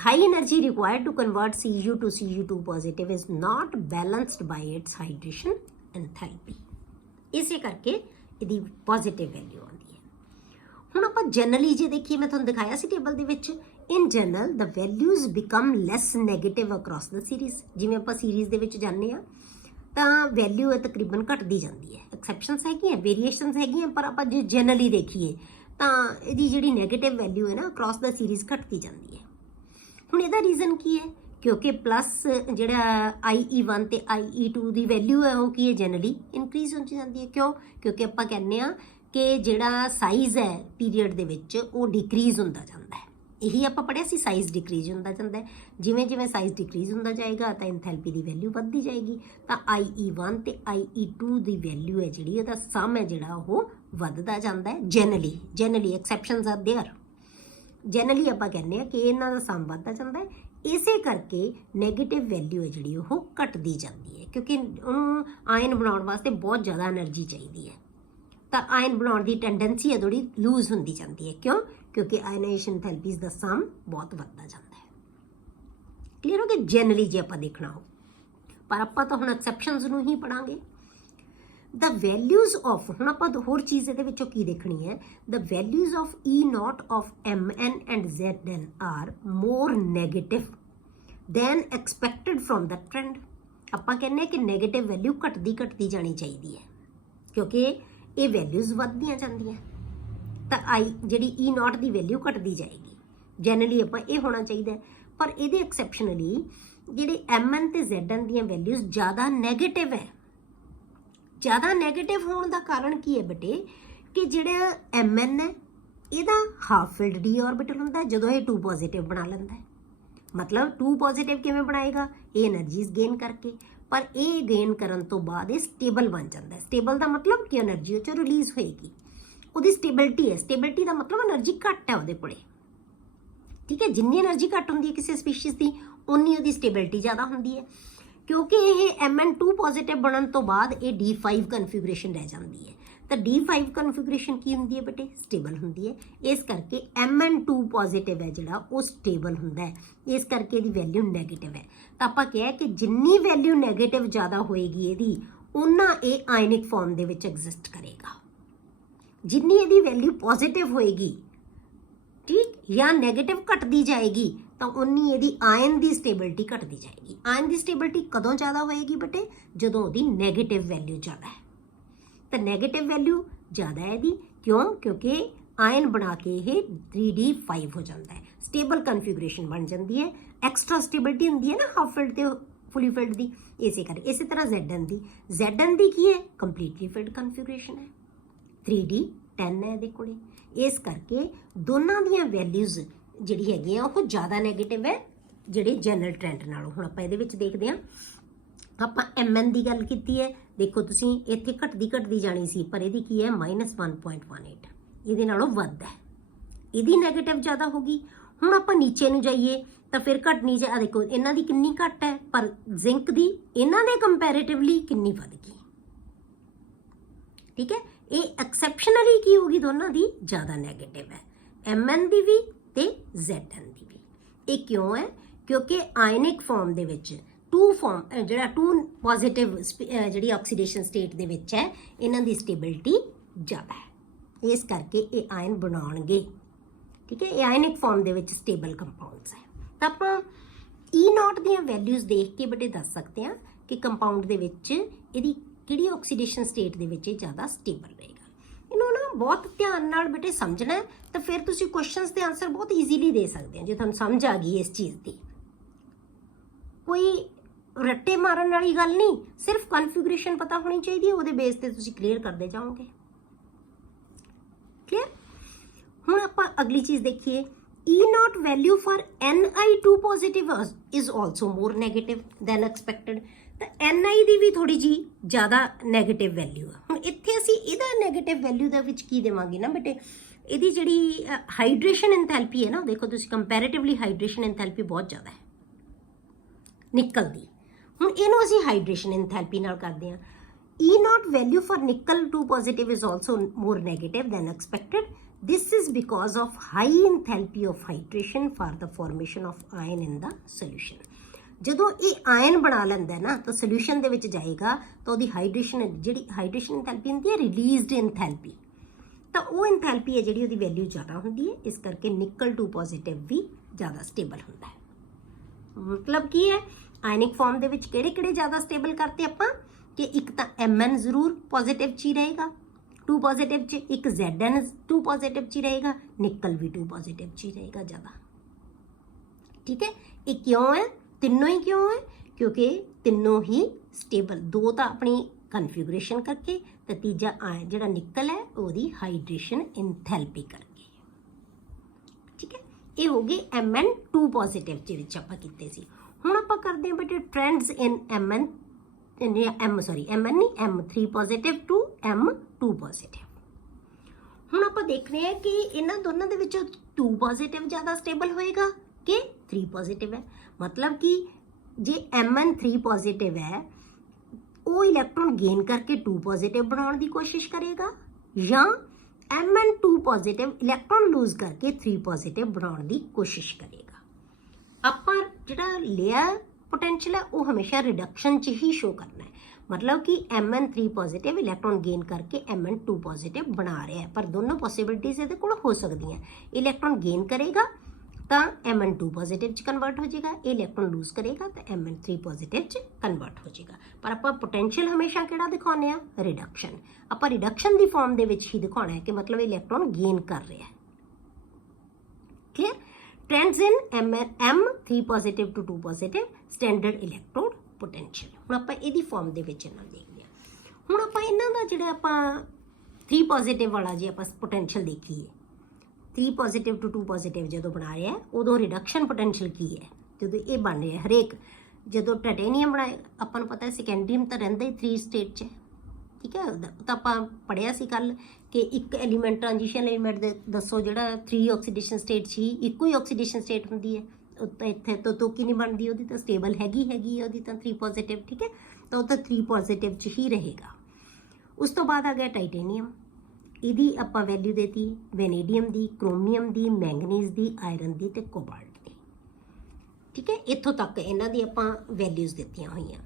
High energy required to convert Cu to Cu2 positive is not balanced by its hydration enthalpy। ਇਸੇ ਕਰਕੇ ਇਹਦੀ ਪੋਜ਼ਿਟਿਵ ਵੈਲਿਊ ਆਉਂਦੀ ਹੈ। ਹੁਣ ਆਪਾਂ ਜਨਰਲੀ ਜੇ ਦੇਖੀਏ, ਮੈਂ ਤੁਹਾਨੂੰ ਦਿਖਾਇਆ ਸੀ ਟੇਬਲ ਦੇ ਵਿੱਚ, in general the values become less negative across the series. ਜਿਵੇਂ ਆਪਾਂ ਸੀਰੀਜ਼ ਦੇ ਵਿੱਚ ਜਾਂਦੇ ਹਾਂ ਤਾਂ ਵੈਲਿਊ ਹੈ ਤਕਰੀਬਨ ਘਟਦੀ ਜਾਂਦੀ ਹੈ। ਐਕਸੈਪਸ਼ਨਸ ਹੈਗੀਆਂ, ਵੇਰੀਏਸ਼ਨਸ ਹੈਗੀਆਂ, ਪਰ ਆਪਾਂ ਜੇ ਜਨਰਲੀ ਦੇਖੀਏ ਤਾਂ ਇਹਦੀ ਜਿਹੜੀ ਨੈਗੇਟਿਵ ਵੈਲਿਊ ਹੈ ਨਾ ਅਕ੍ਰੋਸ ਦ ਸੀਰੀਜ਼ ਘਟਦੀ ਜਾਂਦੀ ਹੈ। ਹੁਣ ਇਹਦਾ ਰੀਜ਼ਨ ਕੀ ਹੈ? ਕਿਉਂਕਿ ਪਲੱਸ ਜਿਹੜਾ IE1 ਤੇ IE2 ਦੀ ਵੈਲਿਊ ਹੈ ਉਹ ਕੀ ਹੈ? ਜਨਰਲੀ ਇਨਕਰੀਜ਼ ਹੁੰਦੀ ਜਾਂਦੀ ਹੈ। ਕਿਉਂ? ਕਿਉਂਕਿ ਆਪਾਂ ਕਹਿੰਦੇ ਆ ਕਿ ਜਿਹੜਾ ਸਾਈਜ਼ ਹੈ ਪੀਰੀਅਡ ਦੇ ਵਿੱਚ ਉਹ ਡਿਕਰੀਜ਼ ਹੁੰਦਾ ਜਾਂਦਾ ਹੈ। ਇਹੀ ਆਪਾਂ ਪੜ੍ਹਿਆ ਸੀ, ਸਾਈਜ਼ ਡਿਕਰੀਜ਼ ਹੁੰਦਾ ਜਾਂਦਾ ਹੈ। ਜਿਵੇਂ ਜਿਵੇਂ ਸਾਈਜ਼ ਡਿਕਰੀਜ਼ ਹੁੰਦਾ ਜਾਏਗਾ ਤਾਂ ਇੰਥੈਲਪੀ ਦੀ ਵੈਲਿਊ ਵੱਧਦੀ ਜਾਏਗੀ। ਤਾਂ IE1 ਤੇ IE2 ਦੀ ਵੈਲਿਊ ਹੈ ਜਿਹੜੀ, ਉਹਦਾ ਸਮ ਹੈ ਜਿਹੜਾ ਉਹ ਵੱਧਦਾ ਜਾਂਦਾ ਹੈ। Generally exceptions are there. Generally ਆਪਾਂ ਕਹਿੰਦੇ ਆ ਕਿ ਇਹਨਾਂ ਦਾ ਸਮ ਵੱਧਦਾ ਜਾਂਦਾ ਹੈ। ਇਸੇ ਕਰਕੇ ਨੈਗੇਟਿਵ ਵੈਲਿਊ ਹੈ ਜਿਹੜੀ ਉਹ ਘਟਦੀ ਜਾਂਦੀ ਹੈ, ਕਿਉਂਕਿ ਉਹਨੂੰ ਆਇਨ ਬਣਾਉਣ ਵਾਸਤੇ ਬਹੁਤ ਜ਼ਿਆਦਾ એનર્ਜੀ ਚਾਹੀਦੀ ਹੈ। ਤਾਂ ਆਇਨ ਬਣਾਉਣ ਦੀ ਟੈਂਡੈਂਸੀ ਹੈ ਥੋੜੀ ਲੂਜ਼ ਹੁੰਦੀ ਜਾਂਦੀ ਹੈ। ਕਿਉਂ? ਕਿਉਂਕਿ ਆਇਨਾਈਜੇਸ਼ਨ ਥੈਰੇਪੀਜ਼ ਦਾ ਸਮ ਬਹੁਤ ਵੱਧਦਾ ਜਾਂਦਾ ਹੈ। ਕਲੀਅਰ ਹੋ ਗਿਆ? ਜਨਰਲੀ ਜੇ ਆਪਾਂ ਦੇਖਣਾ ਹੋ, ਪਰ ਆਪਾਂ ਤਾਂ ਹੁਣ ਐਕਸੈਪਸ਼ਨਸ ਨੂੰ ਹੀ ਪੜਾਂਗੇ। The values of, ਹੁਣ ਆਪਾਂ ਹੋਰ ਚੀਜ਼ ਇਹਦੇ ਵਿੱਚੋਂ ਕੀ ਦੇਖਣੀ ਹੈ? The values of E0 of Mn and Zn are more negative than expected from the trend। ਆਪਾਂ ਕਹਿੰਦੇ ਕਿ ਨੈਗੇਟਿਵ ਵੈਲਿਊ ਘਟਦੀ ਜਾਣੀ ਚਾਹੀਦੀ ਹੈ, ਕਿਉਂਕਿ ਇਹ ਵੈਲਿਊਜ਼ ਵੱਧਦੀਆਂ ਜਾਂਦੀਆਂ ਤਾਂ ਜਿਹੜੀ E0 ਦੀ ਵੈਲਿਊ ਘਟਦੀ ਜਾਏਗੀ। ਜਨਰਲੀ ਆਪਾਂ ਇਹ ਹੋਣਾ ਚਾਹੀਦਾ, ਪਰ ਇਹਦੇ ਐਕਸੈਪਸ਼ਨਲੀ ਜਿਹੜੇ Mn ਤੇ Zn ਦੀਆਂ ਵੈਲਿਊਜ਼ ਜ਼ਿਆਦਾ ਨੈਗੇਟਿਵ ਹੈ। ਜ਼ਿਆਦਾ ਨੈਗੇਟਿਵ ਹੋਣ ਦਾ ਕਾਰਨ ਕੀ ਹੈ ਬੇਟੇ? ਕਿ ਜਿਹੜਾ Mn ਹੈ ਇਹਦਾ ਹਾਫ ਫਿਲਡ ਡੀ ਆਰਬਿਟਲ ਹੁੰਦਾ ਹੈ ਜਦੋਂ ਇਹ 2 ਪੋਜ਼ਿਟਿਵ ਬਣਾ ਲੈਂਦਾ ਹੈ। ਮਤਲਬ 2 ਪੋਜ਼ਿਟਿਵ ਕਿਵੇਂ ਬਣਾਏਗਾ? ਇਹ એનર્ਜੀਜ਼ ਗੇਨ ਕਰਕੇ, ਪਰ ਇਹ ਗੇਨ ਕਰਨ ਤੋਂ ਬਾਅਦ ਇਹ ਸਟੇਬਲ ਬਣ ਜਾਂਦਾ ਹੈ। ਸਟੇਬਲ ਦਾ ਮਤਲਬ ਕਿ એનર્ਜੀ ਉਹ 'ਚੋਂ ਰਿਲੀਜ਼ ਹੋਏਗੀ, ਉਹਦੀ ਸਟੇਬਿਲਿਟੀ ਹੈ। ਸਟੇਬਿਲਿਟੀ ਦਾ ਮਤਲਬ એનર્ਜੀ ਘੱਟ ਹੈ ਉਹਦੇ ਕੋਲੇ। ਠੀਕ ਹੈ, ਜਿੰਨੀ એનર્ਜੀ ਘੱਟ ਹੁੰਦੀ ਹੈ ਕਿਸੇ ਸਪੀਸ਼ੀਜ਼ ਦੀ, ਉਨੀ ਉਹਦੀ ਸਟੇਬਿਲਿਟੀ ਜ਼ਿਆਦਾ ਹੁੰਦੀ ਹੈ। ਕਿਉਂਕਿ ਇਹ Mn2 ਪੋਜ਼ਿਟਿਵ ਬਣਨ ਤੋਂ ਬਾਅਦ ਇਹ D5 ਕਨਫਿਗਰੇਸ਼ਨ ਰਹਿ ਜਾਂਦੀ ਹੈ। ਤਾਂ D5 ਕਨਫਿਗਰੇਸ਼ਨ ਕੀ ਹੁੰਦੀ ਹੈ ਬੇਟੇ? ਸਟੇਬਲ ਹੁੰਦੀ ਹੈ। ਇਸ ਕਰਕੇ Mn2 ਪੋਜ਼ਿਟਿਵ ਹੈ ਜਿਹੜਾ ਉਹ ਸਟੇਬਲ ਹੁੰਦਾ ਹੈ, ਇਸ ਕਰਕੇ ਇਹਦੀ ਵੈਲਿਊ ਨੈਗੇਟਿਵ ਹੈ। ਤਾਂ ਆਪਾਂ ਕਿਹਾ ਕਿ ਜਿੰਨੀ ਵੈਲਿਊ ਨੈਗੇਟਿਵ ਜ਼ਿਆਦਾ ਹੋਏਗੀ ਇਹਦੀ, ਉਨਾ ਇਹ ਆਇਨਿਕ ਫਾਰਮ ਦੇ ਵਿੱਚ ਐਗਜ਼ਿਸਟ ਕਰੇਗਾ। ਜਿੰਨੀ ਇਹਦੀ ਵੈਲਿਊ ਪੋਜ਼ਿਟਿਵ ਹੋਏਗੀ, ਠੀਕ, ਜਾਂ ਨੈਗੇਟਿਵ ਘਟਦੀ ਜਾਏਗੀ, ਤਾਂ ਉਨੀ ਇਹਦੀ ਆਇਨ ਦੀ ਸਟੇਬਿਲਿਟੀ ਘਟਦੀ ਜਾਏਗੀ। ਆਇਨ ਦੀ ਸਟੇਬਿਲਿਟੀ ਕਦੋਂ ਜ਼ਿਆਦਾ ਹੋਏਗੀ ਬੇਟੇ? ਜਦੋਂ ਉਹਦੀ ਨੈਗੇਟਿਵ ਵੈਲਿਊ ਜ਼ਿਆਦਾ ਹੈ। ਤਾਂ ਨੈਗੇਟਿਵ ਵੈਲਿਊ ਜ਼ਿਆਦਾ ਹੈ ਇਹਦੀ। ਕਿਉਂ? ਕਿਉਂਕਿ ਆਇਨ ਬਣਾ ਕੇ ਇਹ 3D5 ਹੋ ਜਾਂਦਾ ਹੈ, ਸਟੇਬਲ ਕਨਫਿਗਰੇਸ਼ਨ ਬਣ ਜਾਂਦੀ ਹੈ। ਐਕਸਟਰਾ ਸਟੇਬਿਲਿਟੀ ਹੁੰਦੀ ਹੈ ਨਾ ਹਾਫ ਫਿਲਡ ਤੇ ਫੁੱਲੀ ਫਿਲਡ ਦੀ, ਇਸੇ ਕਰਕੇ। ਇਸੇ ਤਰ੍ਹਾਂ Zn ਦੀ ਕੀ ਹੈ? ਕੰਪਲੀਟਲੀ ਫਿਲਡ ਕਨਫਿਗਰੇਸ਼ਨ ਹੈ, 3D10 ਹੈ ਇਹਦੇ ਕੋਲੇ। ਇਸ ਕਰਕੇ ਦੋਨਾਂ ਦੀਆਂ ਵੈਲਿਊਜ਼ ਜਿਹੜੀ ਹੈਗੀ ਆ ਉਹ ਜ਼ਿਆਦਾ ਨੈਗੇਟਿਵ ਹੈ ਜਿਹੜੇ ਜਨਰਲ ਟ੍ਰੈਂਡ ਨਾਲੋਂ। ਹੁਣ ਆਪਾਂ ਇਹਦੇ ਵਿੱਚ ਦੇਖਦੇ ਹਾਂ, ਆਪਾਂ Mn ਦੀ ਗੱਲ ਕੀਤੀ ਹੈ। ਦੇਖੋ ਤੁਸੀਂ ਇੱਥੇ ਘਟਦੀ ਜਾਣੀ ਸੀ, ਪਰ ਇਹਦੀ ਕੀ ਹੈ? -1.18, ਇਹਦੇ ਨਾਲੋਂ ਵੱਧ ਹੈ, ਇਹਦੀ ਨੈਗੇਟਿਵ ਜ਼ਿਆਦਾ ਹੋਗੀ। ਹੁਣ ਆਪਾਂ ਨੀਚੇ ਨੂੰ ਜਾਈਏ ਤਾਂ ਫਿਰ ਘਟਣੀ ਜਾ, ਦੇਖੋ ਇਹਨਾਂ ਦੀ ਕਿੰਨੀ ਘੱਟ ਹੈ, ਪਰ ਜ਼ਿੰਕ ਦੀ ਇਹਨਾਂ ਦੇ ਕੰਪੈਰੀਟਿਵਲੀ ਕਿੰਨੀ ਵੱਧ ਗਈ। ਠੀਕ ਹੈ, ਇਹ ਐਕਸੈਪਸ਼ਨਲੀ ਕੀ ਹੋਗੀ? ਦੋਨਾਂ ਦੀ ਜ਼ਿਆਦਾ ਨੈਗੇਟਿਵ ਹੈ, Mn ਦੀ ਵੀ ਤੇ Zn ਦੀ ਵੀ। ਇਹ ਕਿਉਂ ਹੈ? क्योंकि आयनिक फॉर्म ਦੇ ਵਿੱਚ टू फॉर्म ਜਿਹੜਾ टू पॉजिटिव ਜਿਹੜੀ ਆਕਸੀਡੇਸ਼ਨ ਸਟੇਟ ਦੇ ਵਿੱਚ ਹੈ ਇਹਨਾਂ ਦੀ ਸਟੇਬਿਲਿਟੀ ਜ਼ਿਆਦਾ ਹੈ ਇਸ ਕਰਕੇ ਇਹ ਆਇਨ ਬਣਾਉਣਗੇ ਠੀਕ ਹੈ ਇਹ ਆਇਨਿਕ ਫਾਰਮ ਦੇ ਵਿੱਚ ਸਟੇਬਲ ਕੰਪਾਊਂਡਸ ਹੈ ਤਾਂ ਆਪਾਂ E0 ਦੀਆਂ ਵੈਲਿਊਜ਼ ਦੇਖ ਕੇ ਬੇਟੇ ਦੱਸ ਸਕਦੇ ਹਾਂ ਕਿ ਕੰਪਾਊਂਡ ਦੇ ਵਿੱਚ ਇਹਦੀ ਕਿਹੜੀ ਆਕਸੀਡੇਸ਼ਨ ਸਟੇਟ ਦੇ ਵਿੱਚ ਇਹ ਜ਼ਿਆਦਾ ਸਟੇਬਲ ਰਹੇਗਾ ਇਹਨੂੰ ਨਾ ਬਹੁਤ ਧਿਆਨ ਨਾਲ ਬੇਟੇ ਸਮਝਣਾ ਹੈ ਤਾਂ ਫਿਰ ਤੁਸੀਂ ਕੁਐਸਚਨਸ ਦੇ ਆਨਸਰ ਬਹੁਤ ਈਜ਼ੀਲੀ ਦੇ ਸਕਦੇ ਹੋ ਜੇ ਤੁਹਾਨੂੰ ਸਮਝ ਆ ਗਈ ਇਸ ਚੀਜ਼ ਦੀ ਕੋਈ ਰੱਟੇ ਮਾਰਨ ਵਾਲੀ ਗੱਲ ਨਹੀਂ ਸਿਰਫ ਕਨਫਿਗਰੇਸ਼ਨ ਪਤਾ ਹੋਣੀ ਚਾਹੀਦੀ ਹੈ ਉਹਦੇ ਬੇਸ ਤੇ ਤੁਸੀਂ ਕਲੀਅਰ ਕਰਦੇ ਜਾਓਗੇ ਕਲੀਅਰ ਹੁਣ ਆਪਾਂ ਅਗਲੀ ਚੀਜ਼ ਦੇਖੀਏ E0 value for Ni2 positive is also more negative than expected ਤਾਂ Ni ਦੀ ਵੀ ਥੋੜੀ ਜੀ ਜ਼ਿਆਦਾ ਨੈਗੇਟਿਵ ਵੈਲਿਊ ਆ ਹੁਣ ਇੱਥੇ ਅਸੀਂ ਇਹਦਾ ਨੈਗੇਟਿਵ ਵੈਲਿਊ ਦੇ ਵਿੱਚ ਕੀ ਦੇਵਾਂਗੇ ਨਾ ਬੇਟੇ ਇਹਦੀ ਜਿਹੜੀ ਹਾਈਡਰੇਸ਼ਨ ਐਂਥੈਲਪੀ ਹੈ ਨਾ ਦੇਖੋ ਤੁਸੀਂ ਕੰਪੈਰੀਟਿਵਲੀ ਹਾਈਡਰੇਸ਼ਨ ਐਂਥੈਲਪੀ ਬਹੁਤ ਜ਼ਿਆਦਾ ਹੈ ਨਿਕਲ ਦੀ ਹੁਣ ਇਹਨੂੰ ਅਸੀਂ ਹਾਈਡਰੇਸ਼ਨ ਐਂਥੈਲਪੀ ਨਾਲ ਕਰਦੇ ਹਾਂ E0 value for nickel 2 positive is also more negative than expected. This is because of high enthalpy of hydration for the formation of ion in the solution. ਜਦੋਂ ਇਹ ਆਇਨ ਬਣਾ ਲੈਂਦਾ ਨਾ ਤਾਂ ਸੋਲੂਸ਼ਨ ਦੇ ਵਿੱਚ ਜਾਏਗਾ ਤਾਂ ਉਹਦੀ ਹਾਈਡਰੇਸ਼ਨ ਜਿਹੜੀ ਹਾਈਡਰੇਸ਼ਨ ਐਂਥੈਲਪੀ ਹੁੰਦੀ ਹੈ ਰਿਲੀਜ਼ਡ ਐਂਥੈਲਪੀ ਤਾਂ ਉਹ ਐਂਥੈਲਪੀ ਹੈ ਜਿਹੜੀ ਉਹਦੀ ਵੈਲਿਊ ਜ਼ਿਆਦਾ ਹੁੰਦੀ ਹੈ ਇਸ ਕਰਕੇ ਨਿਕਲ 2 ਪੋਜ਼ਿਟਿਵ ਵੀ ਜ਼ਿਆਦਾ ਸਟੇਬਲ ਹੁੰਦਾ ਹੈ ਮਤਲਬ ਕੀ ਹੈ ਆਇਨਿਕ ਫਾਰਮ ਦੇ ਵਿੱਚ ਕਿਹੜੇ ਕਿਹੜੇ ਜ਼ਿਆਦਾ ਸਟੇਬਲ ਕਰਤੇ ਆਪਾਂ ਕਿ ਇੱਕ ਤਾਂ Mn ਜ਼ਰੂਰ ਪੋਜ਼ਿਟਿਵ 'ਚ ਹੀ ਰਹੇਗਾ 2 ਪੋਜ਼ਿਟਿਵ 'ਚ ਇੱਕ Zn 2 ਪੋਜ਼ਿਟਿਵ 'ਚ ਹੀ ਰਹੇਗਾ ਨਿਕਲ ਵੀ 2 ਪੋਜ਼ਿਟਿਵ 'ਚ ਹੀ ਰਹੇਗਾ ਜ਼ਿਆਦਾ ਠੀਕ ਹੈ ਇਹ ਕਿਉਂ ਹੈ ਤਿੰਨੋਂ ਹੀ ਕਿਉਂ ਹੈ ਕਿਉਂਕਿ ਤਿੰਨੋਂ ਹੀ ਸਟੇਬਲ ਦੋ ਤਾਂ ਆਪਣੀ ਕਨਫਿਗਰੇਸ਼ਨ ਕਰਕੇ ਤੇ ਤੀਜਾ ਜਿਹੜਾ ਨਿਕਲ ਹੈ ਉਹਦੀ ਹਾਈਡਰੇਸ਼ਨ ਐਂਥੈਲਪੀ ਕਰਕੇ ਠੀਕ ਹੈ ਇਹ ਹੋ ਗਏ Mn 2 ਪੋਜ਼ਿਟਿਵ ਦੇ ਵਿੱਚ ਆਪਾਂ ਕੀਤੇ ਸੀ ਹੁਣ ਆਪਾਂ ਕਰਦੇ ਹਾਂ ਬੇਟੇ trends in Mn M3 positive to M2 positive ਹੁਣ ਆਪਾਂ ਦੇਖ ਰਹੇ ਹਾਂ ਕਿ ਇਹਨਾਂ ਦੋਨਾਂ ਦੇ ਵਿੱਚੋਂ 2 ਪੋਜ਼ਿਟਿਵ ਜ਼ਿਆਦਾ ਸਟੇਬਲ ਹੋਏਗਾ ਕਿ 3 ਪੋਜ਼ਿਟਿਵ ਹੈ ਮਤਲਬ ਕਿ ਜੇ Mn3 ਪੋਜ਼ਿਟਿਵ ਹੈ ਉਹ ਇਲੈਕਟ੍ਰੋਨ ਗੇਨ ਕਰਕੇ 2 ਪੋਜ਼ਿਟਿਵ ਬਣਾਉਣ ਦੀ ਕੋਸ਼ਿਸ਼ ਕਰੇਗਾ ਜਾਂ Mn2 ਪੋਜ਼ਿਟਿਵ ਇਲੈਕਟ੍ਰੋਨ ਲੂਜ਼ ਕਰਕੇ 3 ਪੋਜ਼ਿਟਿਵ ਬਣਾਉਣ ਦੀ ਕੋਸ਼ਿਸ਼ ਕਰੇਗਾ ਆਪਾਂ ਜਿਹੜਾ ਲੇਅਰ पोटेंशियल है वो हमेशा रिडक्शन च ही शो करना है मतलब कि Mn3 पॉजिटिव इलैक्ट्रॉन गेन करके Mn2 पॉजिटिव बना रहा है पर दोनों पॉसिबिलिटीज ये हो सकती हैं इलैक्ट्रॉन गेन करेगा तो Mn2 पॉजिटिव च कन्वर्ट हो जाएगा इलैक्ट्रॉन लूज करेगा तो Mn3 पॉजिटिव च कन्वर्ट हो जाएगा पर आप पोटेंशियल हमेशा किहड़ा दिखाने आ रिडक्शन आप रिडक्शन की फॉर्म दे विच ही दिखाना है कि मतलब इलैक्ट्रॉन गेन कर रहा है clear trends in M3 positive to 2 positive standard electrode potential ਹੁਣ ਆਪਾਂ ਇਹਦੀ ਫਾਰਮ ਦੇ ਵਿੱਚ ਇਹਨਾਂ ਦੇਖਦੇ ਹਾਂ ਹੁਣ ਆਪਾਂ ਇਹਨਾਂ ਦਾ ਜਿਹੜਾ ਆਪਾਂ 3 ਪੋਜ਼ਿਟਿਵ ਵਾਲਾ ਜੇ ਆਪਾਂ ਪੋਟੈਂਸ਼ੀਅਲ ਦੇਖੀਏ 3 ਪੋਜ਼ਿਟਿਵ ਟੂ 2 ਪੋਜ਼ਿਟਿਵ ਜਦੋਂ ਬਣਾ ਰਿਹਾ ਉਦੋਂ ਰਿਡਕਸ਼ਨ ਪੋਟੈਂਸ਼ੀਅਲ ਕੀ ਹੈ ਜਦੋਂ ਇਹ ਬਣ ਰਿਹਾ ਹਰੇਕ ਜਦੋਂ ਟਾਈਟੇਨੀਅਮ ਬਣਾਏ ਆਪਾਂ ਨੂੰ ਪਤਾ ਹੈ ਸੈਕੰਡਰੀਅਮ ਤਾਂ ਰਹਿੰਦਾ ਹੀ 3 ਸਟੇਟ 'ਚ ਠੀਕ ਹੈ ਤਾਂ ਆਪਾਂ ਪੜ੍ਹਿਆ ਸੀ ਕੱਲ ਕਿ ਇੱਕ ਐਲੀਮੈਂਟ ਟ੍ਰਾਂਜੀਸ਼ਨ ਐਲੀਮੈਂਟ ਦੇ ਦੱਸੋ ਜਿਹੜਾ 3 ਆਕਸੀਡੇਸ਼ਨ ਸਟੇਟ 'ਚ ਹੀ ਇੱਕੋ ਹੀ ਆਕਸੀਡੇਸ਼ਨ ਸਟੇਟ ਹੁੰਦੀ ਹੈ ਤਾਂ ਇੱਥੇ ਤੋਂ ਤੋਕੀ ਨਹੀਂ ਬਣਦੀ ਉਹਦੀ ਤਾਂ ਸਟੇਬਲ ਹੈਗੀ ਉਹਦੀ ਤਾਂ 3 ਪੋਜ਼ਿਟਿਵ ਠੀਕ ਹੈ ਤਾਂ ਉਹ ਤਾਂ 3 ਪੋਜ਼ਿਟਿਵ 'ਚ ਹੀ ਰਹੇਗਾ ਉਸ ਤੋਂ ਬਾਅਦ ਆ ਗਿਆ ਟਾਈਟੇਨੀਅਮ ਇਹਦੀ ਆਪਾਂ ਵੈਲਿਊ ਦੇਤੀ ਵੈਨੇਡੀਅਮ ਦੀ ਕ੍ਰੋਮੀਅਮ ਦੀ ਮੈਂਗਨੀਜ਼ ਦੀ ਆਇਰਨ ਦੀ ਤੇ ਕੋਬਾਲਟ ਦੀ ਠੀਕ ਹੈ ਇੱਥੋਂ ਤੱਕ ਇਹਨਾਂ ਦੀ ਆਪਾਂ ਵੈਲਿਊਜ਼ ਦਿੱਤੀਆਂ ਹੋਈਆਂ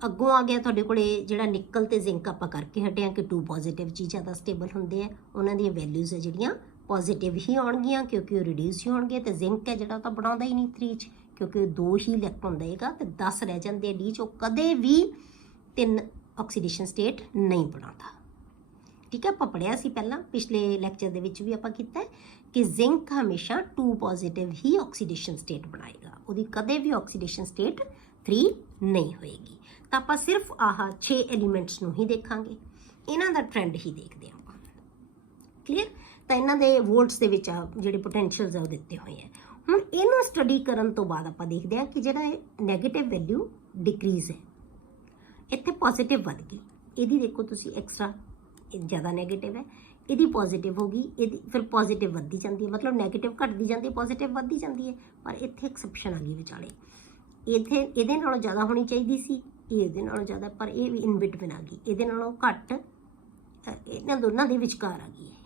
ਅੱਗੋਂ ਆ ਗਿਆ ਤੁਹਾਡੇ ਕੋਲੇ ਜਿਹੜਾ ਨਿਕਲ ਤੇ ਜ਼ਿੰਕ ਆਪਾਂ ਕਰਕੇ ਹਟਿਆ ਕਿ 2 ਪੋਜ਼ਿਟਿਵ ਚੀਜ਼ ਜ਼ਿਆਦਾ ਸਟੇਬਲ ਹੁੰਦੇ ਆ ਉਹਨਾਂ ਦੀਆਂ ਵੈਲਿਊਜ਼ ਹੈ ਜਿਹੜੀਆਂ ਪੋਜ਼ਿਟਿਵ ਹੀ ਆਉਣਗੀਆਂ ਕਿਉਂਕਿ ਉਹ ਰਿਡਿਊਸ ਹੀ ਹੋਣਗੇ ਤੇ ਜ਼ਿੰਕ ਹੈ ਜਿਹੜਾ ਤਾਂ ਬਣਾਉਂਦਾ ਹੀ ਨਹੀਂ 3 'ਚ ਕਿਉਂਕਿ 2 ਹੀ ਇਲੈਕਟ੍ਰੋਨ ਦੇਗਾ ਤੇ 10 ਰਹਿ ਜਾਂਦੇ ਡੀ 'ਚ ਉਹ ਕਦੇ ਵੀ 3 ਆਕਸੀਡੇਸ਼ਨ ਸਟੇਟ ਨਹੀਂ ਬਣਾਉਂਦਾ ਠੀਕ ਹੈ ਆਪਾਂ ਪੜ੍ਹਿਆ ਸੀ ਪਹਿਲਾਂ ਪਿਛਲੇ ਲੈਕਚਰ ਦੇ ਵਿੱਚ ਵੀ ਆਪਾਂ ਕੀਤਾ ਕਿ ਜ਼ਿੰਕ ਹਮੇਸ਼ਾ 2 ਪੋਜ਼ਿਟਿਵ ਹੀ ਆਕਸੀਡੇਸ਼ਨ ਸਟੇਟ ਬਣਾਏਗਾ ਉਹਦੀ ਕਦੇ ਵੀ ਆਕਸੀਡੇਸ਼ਨ ਸਟੇਟ 3 ਨਹੀਂ ਹੋਏਗੀ ਤਾਂ ਆਪਾਂ ਸਿਰਫ ਆਹ 6 ਐਲੀਮੈਂਟਸ ਨੂੰ ਹੀ ਦੇਖਾਂਗੇ ਇਹਨਾਂ ਦਾ ਟ੍ਰੈਂਡ ਹੀ ਦੇਖਦੇ ਆਪਾਂ ਕਲੀਅਰ ਤਾਂ ਇਹਨਾਂ ਦੇ ਵੋਲਟਸ ਦੇ ਵਿੱਚ ਜਿਹੜੇ ਪੋਟੈਂਸ਼ੀਅਲਸ ਆ ਉਹ ਦਿੱਤੇ ਹੋਏ ਆ ਹੁਣ ਇਹਨੂੰ ਸਟੱਡੀ ਕਰਨ ਤੋਂ ਬਾਅਦ ਆਪਾਂ ਦੇਖਦੇ ਹਾਂ ਕਿ ਜਿਹੜਾ ਨੈਗੇਟਿਵ ਵੈਲਿਊ ਡਿਕਰੀਜ਼ ਹੈ ਇੱਥੇ ਪੋਜ਼ਿਟਿਵ ਵੱਧ ਗਈ ਇਹਦੀ ਦੇਖੋ ਤੁਸੀਂ ਐਕਸਟਰਾ ਜ਼ਿਆਦਾ ਨੈਗੇਟਿਵ ਹੈ ਇਹਦੀ ਪੋਜ਼ਿਟਿਵ ਹੋ ਗਈ ਇਹਦੀ ਫਿਰ ਪੋਜ਼ਿਟਿਵ ਵੱਧਦੀ ਜਾਂਦੀ ਹੈ ਮਤਲਬ ਨੈਗੇਟਿਵ ਘਟਦੀ ਜਾਂਦੀ ਪੋਜ਼ਿਟਿਵ ਵੱਧਦੀ ਜਾਂਦੀ ਹੈ ਪਰ ਇੱਥੇ ਐਕਸੈਪਸ਼ਨ ਆ ਗਈ ਵਿਚਾਲੇ ਇੱਥੇ ਇਹਦੇ ਨਾਲੋਂ ਜ਼ਿਆਦਾ ਹੋਣੀ ਚਾਹੀਦੀ ਸੀ ਇਹ ਇਹਦੇ ਨਾਲੋਂ ਜ਼ਿਆਦਾ ਪਰ ਇਹ ਵੀ ਇਨ ਬਿਟਵੀਨ ਆ ਗਈ ਇਹਦੇ ਨਾਲੋਂ ਘੱਟ ਇਹਨਾਂ ਦੋਨਾਂ ਦੇ ਵਿਚਕਾਰ ਆ ਗਈ ਹੈ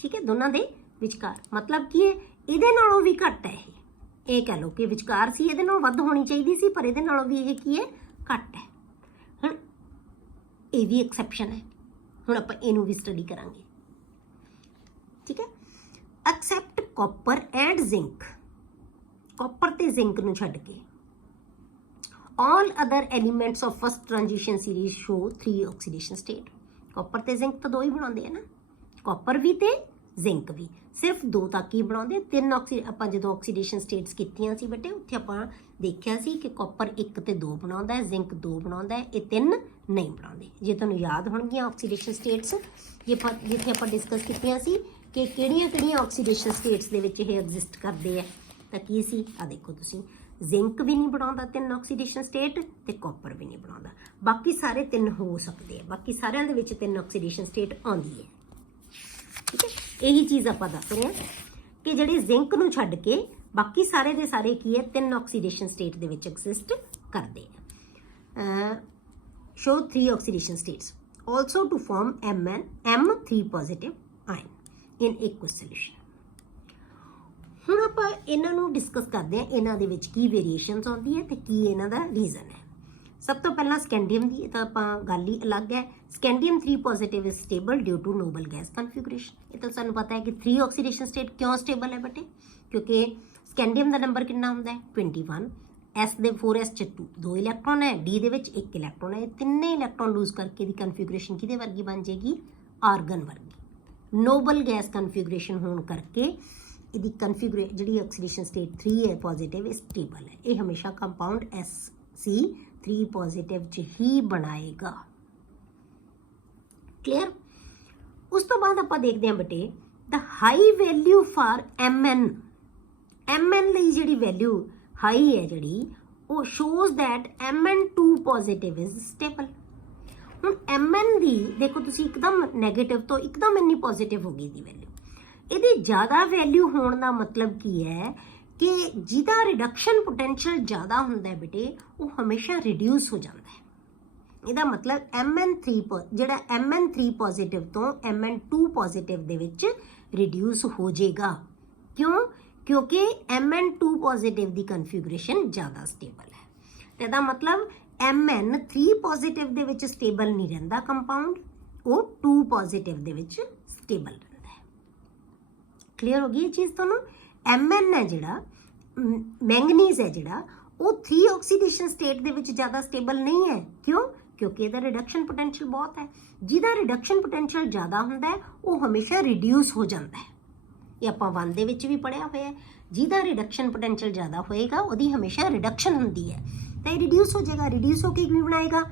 ਠੀਕ ਹੈ ਦੋਨਾਂ ਦੇ ਵਿਚਕਾਰ ਮਤਲਬ ਕੀ ਹੈ ਇਹਦੇ ਨਾਲੋਂ ਵੀ ਘੱਟ ਹੈ ਇਹ कह लो कि विचकार सी, ਇਹਦੇ ਨਾਲੋਂ ਵੱਧ ਹੋਣੀ ਚਾਹੀਦੀ ਸੀ, ਪਰ ਇਹਦੇ ਨਾਲੋਂ ਵੀ ਇਹ ਕੀ ਹੈ, ਘੱਟ ਹੈ। ਹੁਣ ਇਹ ਵੀ ਐਕਸੈਪਸ਼ਨ ਹੈ, ਹੁਣ ਆਪਾਂ ਇਹਨੂੰ ਵੀ ਸਟੱਡੀ ਕਰਾਂਗੇ, ਠੀਕ ਹੈ। Accept copper and zinc, copper ਤੇ ਜ਼ਿੰਕ ਨੂੰ ਛੱਡ ਕੇ all other elements of first transition series show 3 oxidation state। Copper ਤੇ ਜ਼ਿੰਕ ਤਾਂ ਦੋ ਹੀ ਬਣਾਉਂਦੇ ਆ ਨਾ, ਕਾਪਰ ਵੀ ਤੇ ਜ਼ਿੰਕ ਵੀ, ਸਿਰਫ ਦੋ ਤੱਕ ਹੀ ਬਣਾਉਂਦੇ, ਤਿੰਨ ਆਪਾਂ ਜਦੋਂ ਆਕਸੀਡੇਸ਼ਨ ਸਟੇਟਸ ਕੀਤੀਆਂ ਸੀ ਬੇਟੇ, ਉੱਥੇ ਆਪਾਂ ਦੇਖਿਆ ਸੀ ਕਿ ਕਾਪਰ 1 ਤੇ 2 ਬਣਾਉਂਦਾ ਹੈ, ਜ਼ਿੰਕ 2 ਬਣਾਉਂਦਾ ਹੈ, ਇਹ 3 ਨਹੀਂ ਬਣਾਉਂਦੇ। ਜੇ ਤੁਹਾਨੂੰ ਯਾਦ ਹੋਣਗੀਆਂ ਆਕਸੀਡੇਸ਼ਨ ਸਟੇਟਸ ਜਿੱਥੇ ਆਪਾਂ ਡਿਸਕਸ ਕੀਤੀਆਂ ਸੀ ਕਿ ਕਿਹੜੀਆਂ ਆਕਸੀਡੇਸ਼ਨ ਸਟੇਟਸ ਦੇ ਵਿੱਚ ਇਹ ਐਗਜ਼ਿਸਟ ਕਰਦੇ ਆ, ਤਾਂ ਕੀ ਸੀ, ਆ ਦੇਖੋ ਤੁਸੀਂ, ਜ਼ਿੰਕ ਵੀ ਨਹੀਂ ਬਣਾਉਂਦਾ 3 ਆਕਸੀਡੇਸ਼ਨ ਸਟੇਟ ਤੇ ਕਾਪਰ ਵੀ ਨਹੀਂ ਬਣਾਉਂਦਾ, ਬਾਕੀ ਸਾਰੇ 3 ਹੋ ਸਕਦੇ ਆ, ਬਾਕੀ ਸਾਰਿਆਂ ਦੇ ਵਿੱਚ 3 ਆਕਸੀਡੇਸ਼ਨ ਸਟੇਟ ਆਉਂਦੀ ਹੈ, ਠੀਕ ਹੈ। ਇਹੀ ਚੀਜ਼ ਆਪਾਂ ਦੱਸ ਰਹੇ ਹਾਂ ਕਿ ਜਿਹੜੇ ਜ਼ਿੰਕ ਨੂੰ ਛੱਡ ਕੇ ਬਾਕੀ ਸਾਰੇ ਦੇ ਸਾਰੇ ਕੀ ਹੈ, 3 ਆਕਸੀਡੇਸ਼ਨ ਸਟੇਟ ਦੇ ਵਿੱਚ ਐਗਜ਼ਿਸਟ ਕਰਦੇ ਆ। Show 3 oxidation states also to form M3 positive ion in aqueous solution। ਹੁਣ ਆਪਾਂ ਇਹਨਾਂ ਨੂੰ ਡਿਸਕਸ ਕਰਦੇ ਹਾਂ, ਇਹਨਾਂ ਦੇ ਵਿੱਚ ਕੀ ਵੇਰੀਏਸ਼ਨਸ ਆਉਂਦੀ ਹੈ ਤੇ ਕੀ ਇਹਨਾਂ ਦਾ ਰੀਜ਼ਨ ਹੈ। ਸਭ ਤੋਂ ਪਹਿਲਾਂ ਸਕੈਂਡੀਅਮ ਦੀ, ਇਹ ਤਾਂ ਆਪਾਂ ਗੱਲ ਹੀ ਅਲੱਗ ਹੈ। Scandium 3 positive is stable due to noble gas configuration. ਇਹ ਤਾਂ ਸਾਨੂੰ ਪਤਾ ਹੈ ਕਿ 3 ਆਕਸੀਡੇਸ਼ਨ ਸਟੇਟ ਕਿਉਂ ਸਟੇਬਲ ਹੈ ਬੇਟੇ, ਕਿਉਂਕਿ ਸਕੈਂਡੀਅਮ ਦਾ ਨੰਬਰ ਕਿੰਨਾ ਹੁੰਦਾ ਹੈ, 21, S ਦੇ 4s ਚ 2 ਇਲੈਕਟ੍ਰੋਨ ਹੈ, D ਦੇ ਵਿੱਚ 1 ਇਲੈਕਟ੍ਰੋਨ ਹੈ, ਇਹ ਤਿੰਨੇ ਇਲੈਕਟ੍ਰੋਨ ਲੂਜ਼ ਕਰਕੇ ਦੀ ਕਨਫਿਗਰੇਸ਼ਨ ਕਿਹਦੇ ਵਰਗੀ ਬਣ ਜਾਏਗੀ, ਆਰਗਨ ਵਰਗੀ। ਨੋਬਲ ਗੈਸ ਕਨਫਿਗਰੇਸ਼ਨ ਹੋਣ ਕਰਕੇ ਇਹਦੀ ਜਿਹੜੀ ਆਕਸੀਡੇਸ਼ਨ ਸਟੇਟ 3 ਹੈ ਪੋਜ਼ਿਟਿਵ, ਇਹ ਸਟੇਬਲ ਹੈ। ਇਹ ਹਮੇਸ਼ਾ ਕੰਪਾਊਂਡ Sc3 ਪੋਜ਼ਿਟਿਵ ਚ ਹੀ ਬਣਾਏਗਾ, ਕਲੀਅਰ। ਉਸ ਤੋਂ ਬਾਅਦ ਆਪਾਂ ਦੇਖਦੇ ਹਾਂ ਬੇਟੇ ਦਾ ਹਾਈ ਵੈਲਿਊ ਫਾਰ Mn ਲਈ ਜਿਹੜੀ ਵੈਲਿਊ ਹਾਈ ਹੈ ਜਿਹੜੀ, ਉਹ shows that Mn2 positive is stable. ਹੁਣ Mn ਦੀ ਦੇਖੋ ਤੁਸੀਂ, ਇੱਕਦਮ ਨੈਗੇਟਿਵ ਤੋਂ ਇੱਕਦਮ ਇੰਨੀ ਪੋਜ਼ਿਟਿਵ ਹੋ ਗਈ ਦੀ ਵੈਲਿਊ, ਇਹਦੀ ਜ਼ਿਆਦਾ ਵੈਲਿਊ ਹੋਣ ਦਾ ਮਤਲਬ ਕੀ ਹੈ ਕਿ ਜਿਹਦਾ ਰਿਡਕਸ਼ਨ ਪੋਟੈਂਸ਼ੀਅਲ ਜ਼ਿਆਦਾ ਹੁੰਦਾ ਹੈ ਬੇਟੇ, ਉਹ ਹਮੇਸ਼ਾ ਰਿਡਿਊਸ ਹੋ ਜਾਂਦਾ ਹੈ। ਇਹਦਾ ਮਤਲਬ ਜਿਹੜਾ Mn3 ਪੋਜ਼ਿਟਿਵ ਤੋਂ Mn2 ਪੋਜ਼ਿਟਿਵ ਦੇ ਵਿੱਚ ਰਿਡਿਊਸ ਹੋ ਜਾਏਗਾ। ਕਿਉਂ? ਕਿਉਂਕਿ Mn2 ਪੋਜ਼ਿਟਿਵ ਦੀ ਕਨਫਿਗਰੇਸ਼ਨ ਜ਼ਿਆਦਾ ਸਟੇਬਲ ਹੈ। ਤੇ ਇਹਦਾ ਮਤਲਬ Mn3 ਪੋਜ਼ਿਟਿਵ ਦੇ ਵਿੱਚ ਸਟੇਬਲ ਨਹੀਂ ਰਹਿੰਦਾ ਕੰਪਾਊਂਡ, ਉਹ 2 ਪੋਜ਼ਿਟਿਵ ਦੇ ਵਿੱਚ ਸਟੇਬਲ ਰਹਿੰਦਾ ਹੈ। ਕਲੀਅਰ ਹੋ ਗਈ ਇਹ ਚੀਜ਼ ਤੁਹਾਨੂੰ? Mn ਹੈ ਜਿਹੜਾ, ਮੈਂਗਨੀਜ਼ ਹੈ ਜਿਹੜਾ, ਉਹ 3 ਆਕਸੀਡੇਸ਼ਨ ਸਟੇਟ ਦੇ ਵਿੱਚ ਜ਼ਿਆਦਾ ਸਟੇਬਲ ਨਹੀਂ ਹੈ। ਕਿਉਂ? ਕਿਉਂਕਿ ਇਹਦਾ ਰਿਡਕਸ਼ਨ ਪੋਟੈਂਸ਼ੀਅਲ ਬਹੁਤ ਹੈ। ਜਿਹਦਾ ਰਿਡਕਸ਼ਨ ਪੋਟੈਂਸ਼ੀਅਲ ਜ਼ਿਆਦਾ ਹੁੰਦਾ ਹੈ ਉਹ ਹਮੇਸ਼ਾ ਰਿਡਿਊਸ ਹੋ ਜਾਂਦਾ ਹੈ। ਇਹ ਆਪਾਂ 1 ਦੇ ਵਿੱਚ ਵੀ ਪੜ੍ਹਿਆ ਹੋਇਆ ਹੈ, ਜਿਹਦਾ ਰਿਡਕਸ਼ਨ ਪੋਟੈਂਸ਼ੀਅਲ ਜ਼ਿਆਦਾ ਹੋਏਗਾ ਉਹਦੀ ਹਮੇਸ਼ਾ ਰਿਡਕਸ਼ਨ ਹੁੰਦੀ ਹੈ, ਤਾਂ ਇਹ ਰਿਡਿਊਸ ਹੋ ਜਾਏਗਾ। ਰਿਡਿਊਸ ਹੋ ਕੇ ਕੀ ਬਣਾਏਗਾ,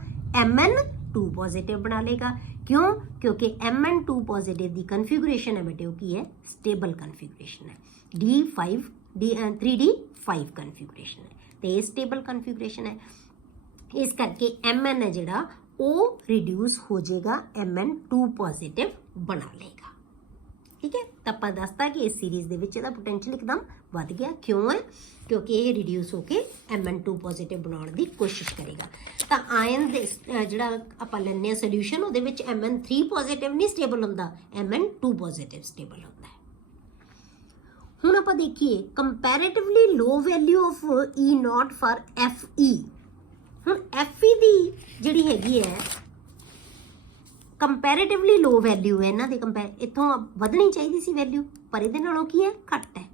Mn2 ਪੋਜ਼ਿਟਿਵ ਬਣਾ ਲੇਗਾ। ਕਿਉਂ? ਕਿਉਂਕਿ Mn2 ਪੋਜ਼ਿਟਿਵ ਦੀ ਕਨਫਿਗਰੇਸ਼ਨ ਹੈ ਬੇਟੇ, ਉਹ ਕੀ ਹੈ, ਸਟੇਬਲ ਕਨਫਿਗਰੇਸ਼ਨ ਹੈ, 3D5 ਕਨਫਿਗਰੇਸ਼ਨ ਹੈ, ਤੇ ਇਹ ਸਟੇਬਲ ਕਨਫਿਗਰੇਸ਼ਨ ਹੈ। ਇਸ ਕਰਕੇ Mn ਹੈ ਜਿਹੜਾ ਉਹ ਰਿਡਿਊਸ ਹੋ ਜਾਏਗਾ, Mn2 ਪੋਜ਼ਿਟਿਵ ਬਣਾ ਲੇਗਾ, ਠੀਕ ਹੈ। ਤਾਂ ਆਪਾਂ ਦੱਸਦਾ ਕਿ ਇਸ ਸੀਰੀਜ਼ ਦੇ ਵਿੱਚ ਇਹਦਾ ਪੋਟੈਂਸ਼ੀਅਲ ਇੱਕਦਮ ਵੱਧ ਗਿਆ। ਕਿਉਂ ਹੈ? ਕਿਉਂਕਿ ਇਹ ਰਿਡਿਊਸ ਹੋ ਕੇ Mn2 ਪੋਜ਼ਿਟਿਵ ਬਣਾਉਣ ਦੀ ਕੋਸ਼ਿਸ਼ ਕਰੇਗਾ। ਤਾਂ ਆਇਨ ਦੇ ਜਿਹੜਾ ਆਪਾਂ ਲੈਂਦੇ ਹਾਂ ਸੋਲਿਊਸ਼ਨ, ਉਹਦੇ ਵਿੱਚ Mn3 ਪੋਜ਼ਿਟਿਵ ਨਹੀਂ ਸਟੇਬਲ ਹੁੰਦਾ, Mn2 ਪੋਜ਼ਿਟਿਵ ਸਟੇਬਲ ਹੁੰਦਾ ਹੈ। ਹੁਣ ਆਪਾਂ ਦੇਖੀਏ comparatively low value of E0 for Fe। ਹੁਣ Fe ਦੀ ਜਿਹੜੀ ਹੈਗੀ ਹੈ ਕੰਪੈਰੇਟਿਵਲੀ ਲੋ ਵੈਲਿਊ ਹੈ, ਇਹਨਾਂ ਦੇ ਇੱਥੋਂ ਵਧਣੀ ਚਾਹੀਦੀ ਸੀ ਵੈਲਿਊ, ਪਰ ਇਹਦੇ ਨਾਲੋਂ ਕੀ ਹੈ, ਘੱਟ ਹੈ।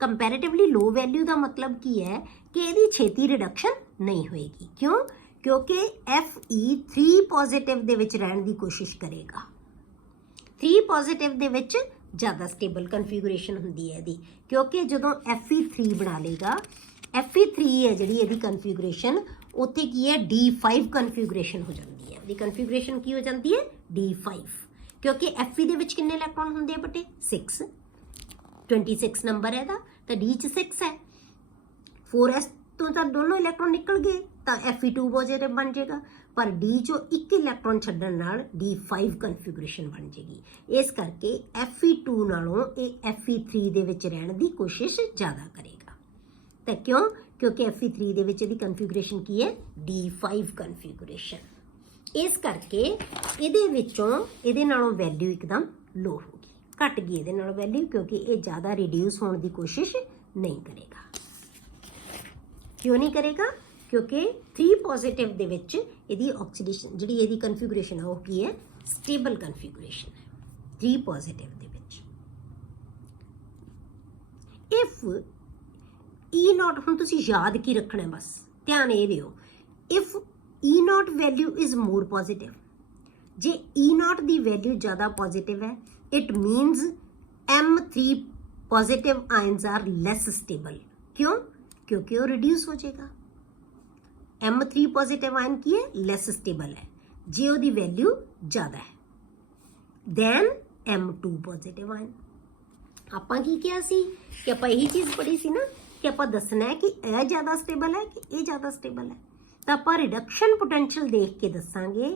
ਕੰਪੈਰੇਟਿਵਲੀ ਲੋ ਵੈਲਿਊ ਦਾ ਮਤਲਬ ਕੀ ਹੈ ਕਿ ਇਹਦੀ ਛੇਤੀ ਰਿਡਕਸ਼ਨ ਨਹੀਂ ਹੋਏਗੀ। ਕਿਉਂ? ਕਿਉਂਕਿ Fe 3 ਪੋਜ਼ਿਟਿਵ ਦੇ ਵਿੱਚ ਰਹਿਣ ਦੀ ਕੋਸ਼ਿਸ਼ ਕਰੇਗਾ। 3 ਪੋਜ਼ਿਟਿਵ ਦੇ ਵਿੱਚ ਜ਼ਿਆਦਾ ਸਟੇਬਲ ਕਨਫਿਗਰੇਸ਼ਨ ਹੁੰਦੀ ਹੈ ਇਹਦੀ, ਕਿਉਂਕਿ ਜਦੋਂ Fe3 ਬਣਾ ਲੇਗਾ, Fe3 ਹੈ ਜਿਹੜੀ ਇਹਦੀ ਕਨਫਿਗਰੇਸ਼ਨ, ਉੱਥੇ ਕੀ ਹੈ, D5 ਕਨਫਿਗਰੇਸ਼ਨ ਹੋ ਜਾਂਦੀ ਹੈ। ਇਹਦੀ ਕਨਫਿਗਰੇਸ਼ਨ ਕੀ ਹੋ ਜਾਂਦੀ ਹੈ, D5, ਕਿਉਂਕਿ Fe ਦੇ ਵਿੱਚ ਕਿੰਨੇ ਇਲੈਕਟ੍ਰੋਨ ਹੁੰਦੇ ਆ ਬੇਟੇ, 6, 26 ਨੰਬਰ ਹੈ ਇਹਦਾ, ਤਾਂ D 'ਚ 6 ਹੈ, 4s ਤੋਂ ਤਾਂ ਦੋਨੋਂ ਇਲੈਕਟ੍ਰੋਨ ਨਿਕਲ ਗਏ, ਤਾਂ Fe2 ਪੋਜ਼ਿਟਿਵ ਬਣ ਜਾਏਗਾ, ਪਰ D ਚੋਂ 1 ਇਲੈਕਟ੍ਰੋਨ ਛੱਡਣ ਨਾਲ D5 ਕਨਫਿਗਰੇਸ਼ਨ ਬਣ ਜਾਏਗੀ। ਇਸ ਕਰਕੇ Fe2 ਨਾਲੋਂ ਇਹ Fe3 ਦੇ ਵਿੱਚ ਰਹਿਣ ਦੀ ਕੋਸ਼ਿਸ਼ ਜ਼ਿਆਦਾ ਕਰੇਗਾ। ਤਾਂ ਕਿਉਂ? ਕਿਉਂਕਿ Fe3 ਦੇ ਵਿੱਚ ਇਹਦੀ ਕਨਫਿਗਰੇਸ਼ਨ ਕੀ ਹੈ, D5 ਕਨਫਿਗਰੇਸ਼ਨ। ਇਸ ਕਰਕੇ ਇਹਦੇ ਵਿੱਚੋਂ ਇਹਦੇ ਨਾਲੋਂ ਵੈਲਿਊ ਇੱਕਦਮ ਲੋ ਹੋ ਗਈ, ਘਟ ਗਈ ਇਹਦੇ ਨਾਲੋਂ ਵੈਲਿਊ, ਕਿਉਂਕਿ ਇਹ ਜ਼ਿਆਦਾ ਰਿਡਿਊਸ ਹੋਣ ਦੀ ਕੋਸ਼ਿਸ਼ ਨਹੀਂ ਕਰੇਗਾ। क्यों नहीं करेगा? क्योंकि 3 पॉजिटिव दे विच इहदी ऑक्सीडेशन जिहड़ी इहदी कन्फिगरेशन है वो की है स्टेबल कन्फिगरेशन है 3 positive they which. If E not हुण तुसीं याद की रखना है, बस ध्यान ये दिओ, if E naught value is more positive, जे ई नॉट दी वैल्यू ज़्यादा पॉजिटिव है it means M3 positive ions are less stable. क्यों? क्योंकि वो रिड्यूस हो जाएगा। M3 पॉजिटिव आयन की है लैस स्टेबल है जे ਉਹਦੀ वैल्यू ज़्यादा है दैन M2 पॉजिटिव आयन। ਆਪਾਂ ਕੀ ਕਿਹਾ ਸੀ ਕਿ ਆਪਾਂ ਇਹੀ ਚੀਜ਼ ਪੜ੍ਹੀ ਸੀ ਨਾ ਕਿ ਆਪਾਂ ਦੱਸਣਾ ਹੈ ਕਿ ਇਹ ਜ਼ਿਆਦਾ ਸਟੇਬਲ ਹੈ ਕਿ ਇਹ ਜ਼ਿਆਦਾ ਸਟੇਬਲ ਹੈ, ਤਾਂ ਆਪਾਂ ਰਿਡਕਸ਼ਨ ਪੋਟੈਂਸ਼ੀਅਲ ਦੇਖ ਕੇ ਦੱਸਾਂਗੇ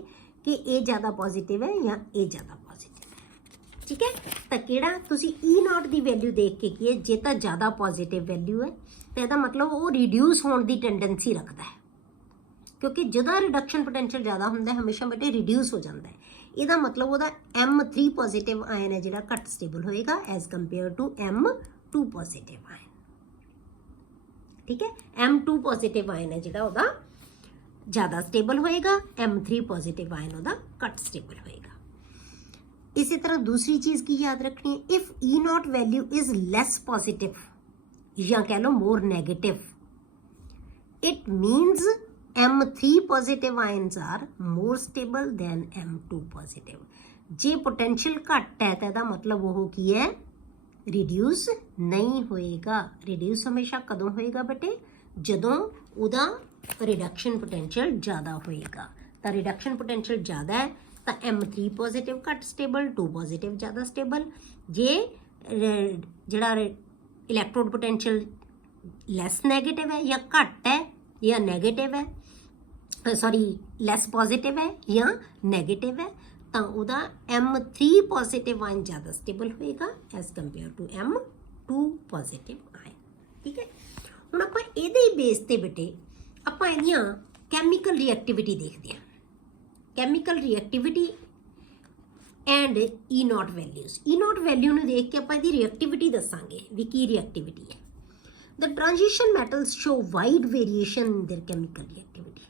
ਕਿ ਇਹ ਜ਼ਿਆਦਾ ਪੋਜ਼ਿਟਿਵ ਹੈ ਜਾਂ ਇਹ ਜ਼ਿਆਦਾ ਪੋਜ਼ਿਟਿਵ ਹੈ। ਠੀਕ ਹੈ, ਤਾਂ ਕਿਹੜਾ ਤੁਸੀਂ E0 ਦੀ ਵੈਲਿਊ ਦੇਖ ਕੇ ਕੀ ਹੈ, ਜੇ ਤਾਂ ਜ਼ਿਆਦਾ ਪੋਜ਼ਿਟਿਵ ਵੈਲਿਊ ਹੈ ਤਾਂ ਇਹਦਾ ਮਤਲਬ ਉਹ ਰਿਡਿਊਸ ਹੋਣ ਦੀ ਟੈਂਡੈਂਸੀ ਰੱਖਦਾ ਹੈ, ਕਿਉਂਕਿ ਜਦੋਂ ਰਿਡਕਸ਼ਨ ਪੋਟੈਂਸ਼ੀਅਲ ਜ਼ਿਆਦਾ ਹੁੰਦਾ ਹੈ ਹਮੇਸ਼ਾ ਬੇਟੇ ਰਿਡਿਊਸ ਹੋ ਜਾਂਦਾ ਹੈ। ਇਹਦਾ ਮਤਲਬ ਉਹਦਾ M3 ਪੋਜ਼ਿਟਿਵ ਆਇਨ ਹੈ ਜਿਹੜਾ ਘੱਟ ਸਟੇਬਲ ਹੋਏਗਾ as compare to M2 positive ion. ठीक है, M2 पॉजिटिव आयन है जिहड़ा ओहदा ज़्यादा स्टेबल होएगा, M3 पॉजिटिव आयन ओहदा घट स्टेबल होएगा। इसी तरह दूसरी चीज़ की याद रखनी है, if E0 value is less positive या कह लो more negative it means M3 positive ions are more stable than M2 positive. जे पोटेंशियल घट है तो इसका मतलब वो की है रिड्यूस नहीं होएगा। रिड्यूस हमेशा कदों होएगा बेटे, जदों उदा रिडक्शन पोटेंशियल ज़्यादा होएगा। तो रिडक्शन पोटेंशियल ज़्यादा है तो M3 पॉजिटिव घट स्टेबल, 2 पॉजिटिव ज़्यादा स्टेबल। जे जिहड़ा इलैक्ट्रोड पोटेंशियल लैस नैगेटिव है या घट है या नैगेटिव है, सॉरी लैस पॉजिटिव है या नैगेटिव है, तो उदा M3 पॉजिटिव आयन ज़्यादा स्टेबल होएगा as compare to M2 positive ion. ठीक है, हुण आपां इहदे ही बेस ते बेटे आपां इहदियां कैमिकल रिएक्टिविटी देखते हैं। Chemical reactivity and E0 values. E0 value नूं देख के आपां इहदी रिएक्टिविटी दस्सांगे भी की रिएक्टिविटी है। The transition metals show wide variation in their chemical reactivity,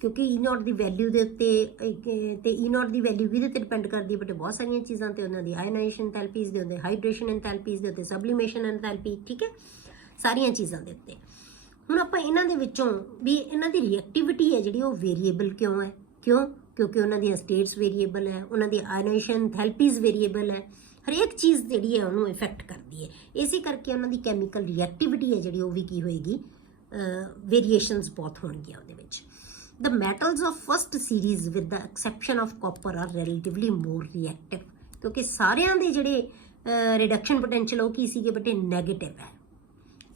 क्योंकि E0 की वैल्यू के उत्ते E0 की वैल्यू भी डिपेंड करती है बट बहुत सारिया चीज़ों पर, उन्होंने आयनाइजेशन एंथैल्पीज़ के उत्ते, हाइड्रेशन एंथैल्पीज़ के उत्ते, सब्लिमेशन एंथैल्पी, ठीक है, सारिया चीज़ों के उत्ते। हुण आपां इन्हां दे विच्चों भी इन्हां दी रिएक्टिविटी है जिहड़ी वो वेरीएबल क्यों है? क्यों? क्योंकि उन्हां दी स्टेट्स वेरीएबल है, उन्हां दी आयनाइजेशन एंथैल्पीज़ वेरीएबल है, हर एक चीज़ जिहड़ी है उन्होंने इफेक्ट करती है। इसी करके उन्हां दी कैमिकल रिएक्टिविटी है जिहड़ी वो भी की होएगी, वेरीएशनस बहुत होणगीआं उहदे विच। The metals of first series with the exception of copper are relatively more reactive, क्योंकि सारियां दे जिहड़े रिडक्शन पोटेंशियल वो की सीगे बेटे नैगेटिव है,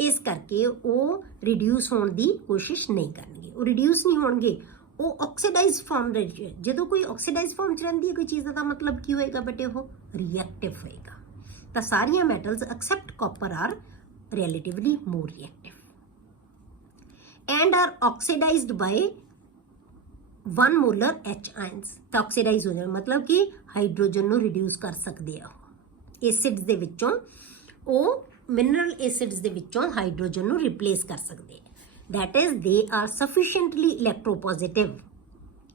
इस करके वो रिड्यूस होने की कोशिश नहीं करनगे। वो रिड्यूस नहीं होणगे, वो ऑक्सीडाइज फॉर्म जो कोई ऑक्सीडाइज फॉर्म च रहिंदी है कोई चीज़ का मतलब की होएगा बेटे वो रिएक्टिव होएगा। तो सारियां metals except copper are relatively more reactive and are oxidized by 1 molar H ions. तो ऑक्सीडाइज हो जाए मतलब कि हाइड्रोजन को रिड्यूस कर सकते हैं। एसिड्स दे विचों वो मिनरल एसिड्स दे विचों हाइड्रोजन को रिप्लेस कर सकते हैं। That is they are sufficiently electropositive.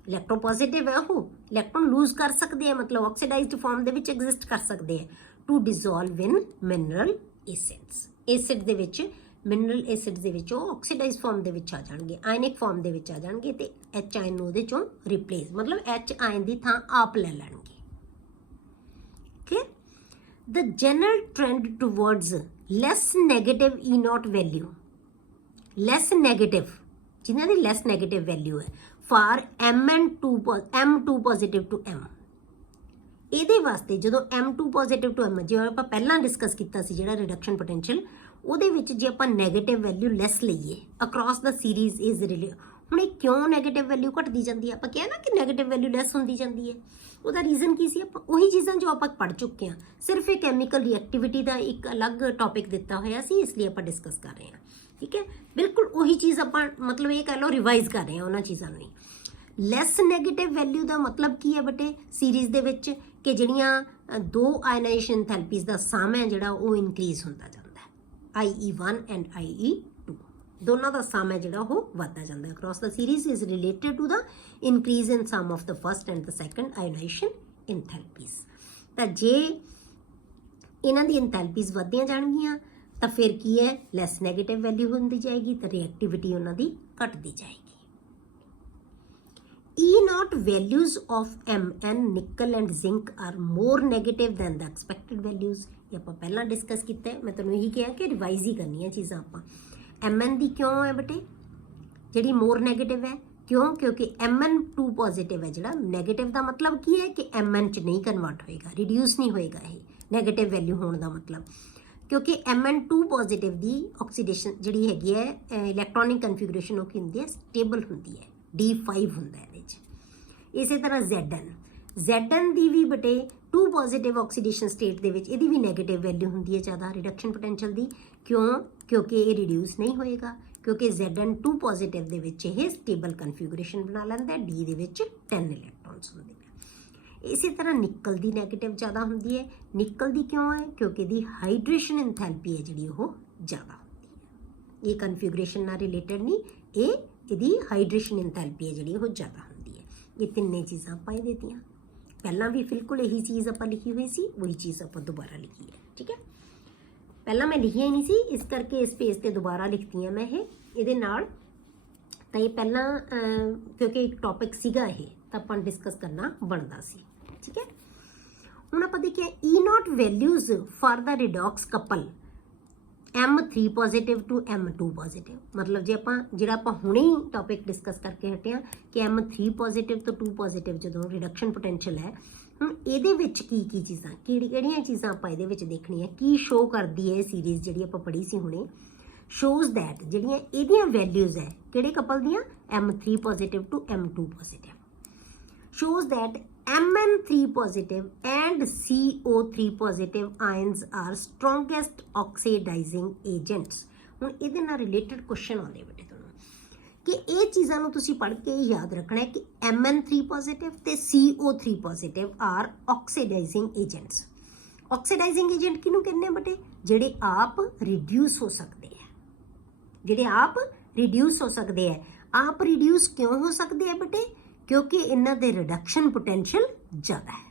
Electropositive है वो, इलैक्ट्रॉन लूज कर सकते हैं, मतलब ऑक्सीडाइज्ड फॉर्म दे विच एग्जिस्ट कर सकते हैं to dissolve in mineral acids. Acid दे विच मिनरल एसिड्स दे विच ऑक्सीडाइज फॉर्म दे विच आ जाणगे, आयनिक फॉर्म दे विच आ जाणगे ते H आयन ਉਹਦੇ ਚੋਂ रिप्लेस, मतलब H आयन ਦੀ ਥਾਂ ਆਪ ਲੈ ਲੈਣਗੇ। Okay, the general trend towards less negative E0 value, less negative ਜਿਨ੍ਹਾਂ ਦੀ less negative value ਹੈ for M2 positive to M। ਇਹਦੇ ਵਾਸਤੇ ਜਦੋਂ M2 ਪੋਜ਼ਿਟਿਵ ਟੂ M ਜਿਵੇਂ ਆਪਾਂ ਪਹਿਲਾਂ ਡਿਸਕਸ ਕੀਤਾ ਸੀ ਜਿਹੜਾ ਰਿਡਕਸ਼ਨ ਪੋਟੈਂਸ਼ੀਅਲ, ਉਹਦੇ ਵਿੱਚ ਜੇ ਆਪਾਂ ਨੈਗੇਟਿਵ ਵੈਲਿਊ ਲੈਸ ਲਈਏ ਅਕ੍ਰੋਸ ਦਾ ਸੀਰੀਜ਼ ਇਜ਼ ਰਿਲੇ, ਹੁਣ ਇਹ ਕਿਉਂ ਨੈਗੇਟਿਵ ਵੈਲਿਊ ਘਟਦੀ ਜਾਂਦੀ ਹੈ? ਆਪਾਂ ਕਿਹਾ ਨਾ ਕਿ ਨੈਗੇਟਿਵ ਵੈਲਿਊ ਲੈਸ ਹੁੰਦੀ ਜਾਂਦੀ ਹੈ। ਉਹਦਾ ਰੀਜ਼ਨ ਕੀ ਸੀ? ਆਪਾਂ ਉਹੀ ਚੀਜ਼ਾਂ ਜੋ ਆਪਾਂ ਪੜ੍ਹ ਚੁੱਕੇ ਹਾਂ, ਸਿਰਫ ਇਹ ਕੈਮੀਕਲ ਰਿਐਕਟੀਵਿਟੀ ਦਾ ਇੱਕ ਅਲੱਗ ਟੌਪਿਕ ਦਿੱਤਾ ਹੋਇਆ ਸੀ, ਇਸ ਲਈ ਆਪਾਂ ਡਿਸਕਸ ਕਰ ਰਹੇ ਹਾਂ। ਠੀਕ ਹੈ, ਬਿਲਕੁਲ ਉਹੀ ਚੀਜ਼ ਆਪਾਂ ਮਤਲਬ ਇਹ ਕਹਿ ਲਓ ਰਿਵਾਈਜ਼ ਕਰ ਰਹੇ ਹਾਂ ਉਹਨਾਂ ਚੀਜ਼ਾਂ ਨੂੰ ਹੀ। ਲੈਸ ਨੈਗੇਟਿਵ ਵੈਲਿਊ ਦਾ ਮਤਲਬ ਕੀ ਹੈ ਬੇਟੇ ਸੀਰੀਜ਼ ਦੇ ਵਿੱਚ ਕਿ ਜਿਹੜੀਆਂ ਦੋ ਆਇਨਾਈਜੇਸ਼ਨ ਥੈਰੇਪੀਜ਼ ਦਾ ਸਮ ਹੈ ਜਿਹੜਾ ਉਹ ਇਨਕਰੀਜ਼ ਹੁੰਦਾ ਜਾਂਦਾ ਹੈ, IE1 ਐਂਡ IE2। दोनों का सम है जिहड़ा वो वधदा जांदा है। Across the series is related to the increase in sum of the first and the second ionization enthalpies. तो जे इन्हां दी इंथैल्पीज वधदियां जाणगियां तो फिर की है लैस नैगेटिव वैल्यू होंदी जाएगी तो रिएक्टिविटी उन्हां दी घटदी जाएगी। E0 values of Mn nickel and zinc are more negative than the expected values। ये आप पहला डिस्कस किया है, मैं तुहानूं यही कहा कि रिवाइज ही करनी है चीज़ां आपां। Mn दी क्यों है बेटे जिहड़ी मोर नैगेटिव है, क्यों? क्योंकि Mn2 पॉजिटिव है, जिहड़ा नैगेटिव का मतलब की है कि Mn च नहीं कन्वर्ट होएगा, रिड्यूस नहीं होएगा ये नैगेटिव वैल्यू होने का मतलब, क्योंकि Mn2 पॉजिटिव की ऑक्सीडेशन जिहड़ी हैगी है इलैक्ट्रॉनिक कन्फिगरेशन वो की हुंदी है स्टेबल हुंदी है, D5 हुंदा है। इसी तरह Zn की भी बटे 2 पॉजिटिव ऑक्सीडेशन स्टेट दे विच इहदी भी नैगेटिव वैल्यू हुंदी है ज़्यादा रिडक्शन पोटेंशियल दी, क्यों? क्योंकि ये रिड्यूस नहीं होएगा, क्योंकि Zn2 पॉजिटिव दे विच ये स्टेबल कन्फिगरेशन बना लैंदा है, D दे विच 10 इलैक्ट्रॉन्स हुंदे हैं। इसी तरह निकल की नैगेटिव ज़्यादा हुंदी है। निकल की क्यों है? क्योंकि दी हाइड्रेशन एंथैल्पी है जिहड़ी वो ज़्यादा हुंदी है। ये कन्फिगरेशन नाल रिलेटेड नहीं, ये इहदी हाइड्रेशन एंथैल्पी है जिहड़ी वो ज़्यादा हुंदी है। ये तिन्ने चीज़ां आपां ये देतियां, पहला भी बिल्कुल यही चीज़ आपां लिखी हुई सी, वही चीज़ आपां दोबारा लिखी है। ठीक है, पहला मैं लिखी ही नहीं सी, इस करके इस पेज ते दोबारा लिखती हैं मैं ये नाल। तो ये पहला क्योंकि एक टॉपिक सीगा ये तो आपां डिस्कस करना बनता सी। ठीक है, हुण आपां देखिए E0 values for the redox couple M3 positive to M2 positive, मतलब जे आपां जिहड़ा आपां हुणे ही टॉपिक डिस्कस करके हटे हां कि M3 पॉजिटिव तो 2 पॉजिटिव जदों रिडक्शन पोटेंशियल है, हुण इहदे विच की चीज़ां किहड़ियां चीज़ां आपां इहदे विच देखणियां, की शो करदी है सीरीज़ जिहड़ी आपां पढ़ी सी हुणे, शोज़ दैट जिहड़ियां इहदियां वैल्यूज़ है किहड़े कपल दियां M3 positive to M2 positive, shows that Mn3 positive and CO3 positive ions are strongest oxidizing agents। ਹੁਣ ਇਹਦੇ ਨਾਲ ਰਿਲੇਟਡ ਕੁਐਸਚਨ ਆਉਂਦੇ ਬੇਟੇ ਤੁਹਾਨੂੰ ਕਿ ਇਹ ਚੀਜ਼ਾਂ ਨੂੰ ਤੁਸੀਂ ਪੜ੍ਹ ਕੇ ਯਾਦ ਰੱਖਣਾ ਹੈ ਕਿ Mn3 ਪੋਜ਼ਿਟਿਵ ਤੇ CO3 positive are oxidizing agents. Oxidizing agent ਕਿਹਨੂੰ ਕਹਿੰਦੇ ਆ ਬੇਟੇ? ਜਿਹੜੇ ਆਪ ਰਿਡਿਊਸ ਹੋ ਸਕਦੇ ਆ, ਜਿਹੜੇ ਆਪ ਰਿਡਿਊਸ ਹੋ ਸਕਦੇ ਆ। ਆਪ ਰਿਡਿਊਸ ਕਿਉਂ ਹੋ ਸਕਦੇ ਆ ਬੇਟੇ? क्योंकि इन्हां दे रिडक्शन पोटेंशियल ज़्यादा है।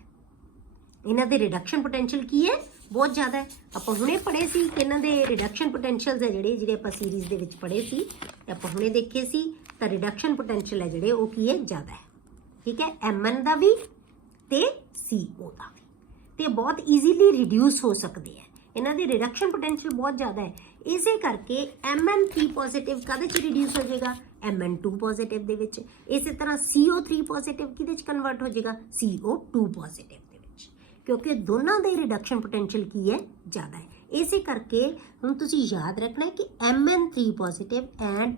इन्हां दे रिडक्शन पोटेंशियल की है? बहुत ज़्यादा है। आपां हुणे पढ़े सी कि इन्हां दे रिडक्शन पोटेंशियल्स है जिहड़े आपां सीरीज़ दे विच पढ़े सी ते आपां हुणे देखे सी, तां रिडक्शन पोटेंशियल है जिहड़े वो की है ज़्यादा है। ठीक है, Mn दा भी ते CO दा भी, ते बहुत ईजीली रिड्यूस हो सकते हैं। इन्हां दे रिडक्शन पोटेंशियल बहुत ज़्यादा है, इसे करके Mn3 पॉजिटिव काहदे च रिड्यूस हो जाएगा? Mn2 पॉजिटिव दे विच। इसी तरह CO3 पॉजिटिव किहदे च कन्वर्ट हो जाएगा? CO2 पॉजिटिव दे विच, क्योंकि दोनों दे रिडक्शन पोटेंशियल की है ज़्यादा है। इसे करके हुण तुसीं याद रखना है कि Mn3 positive and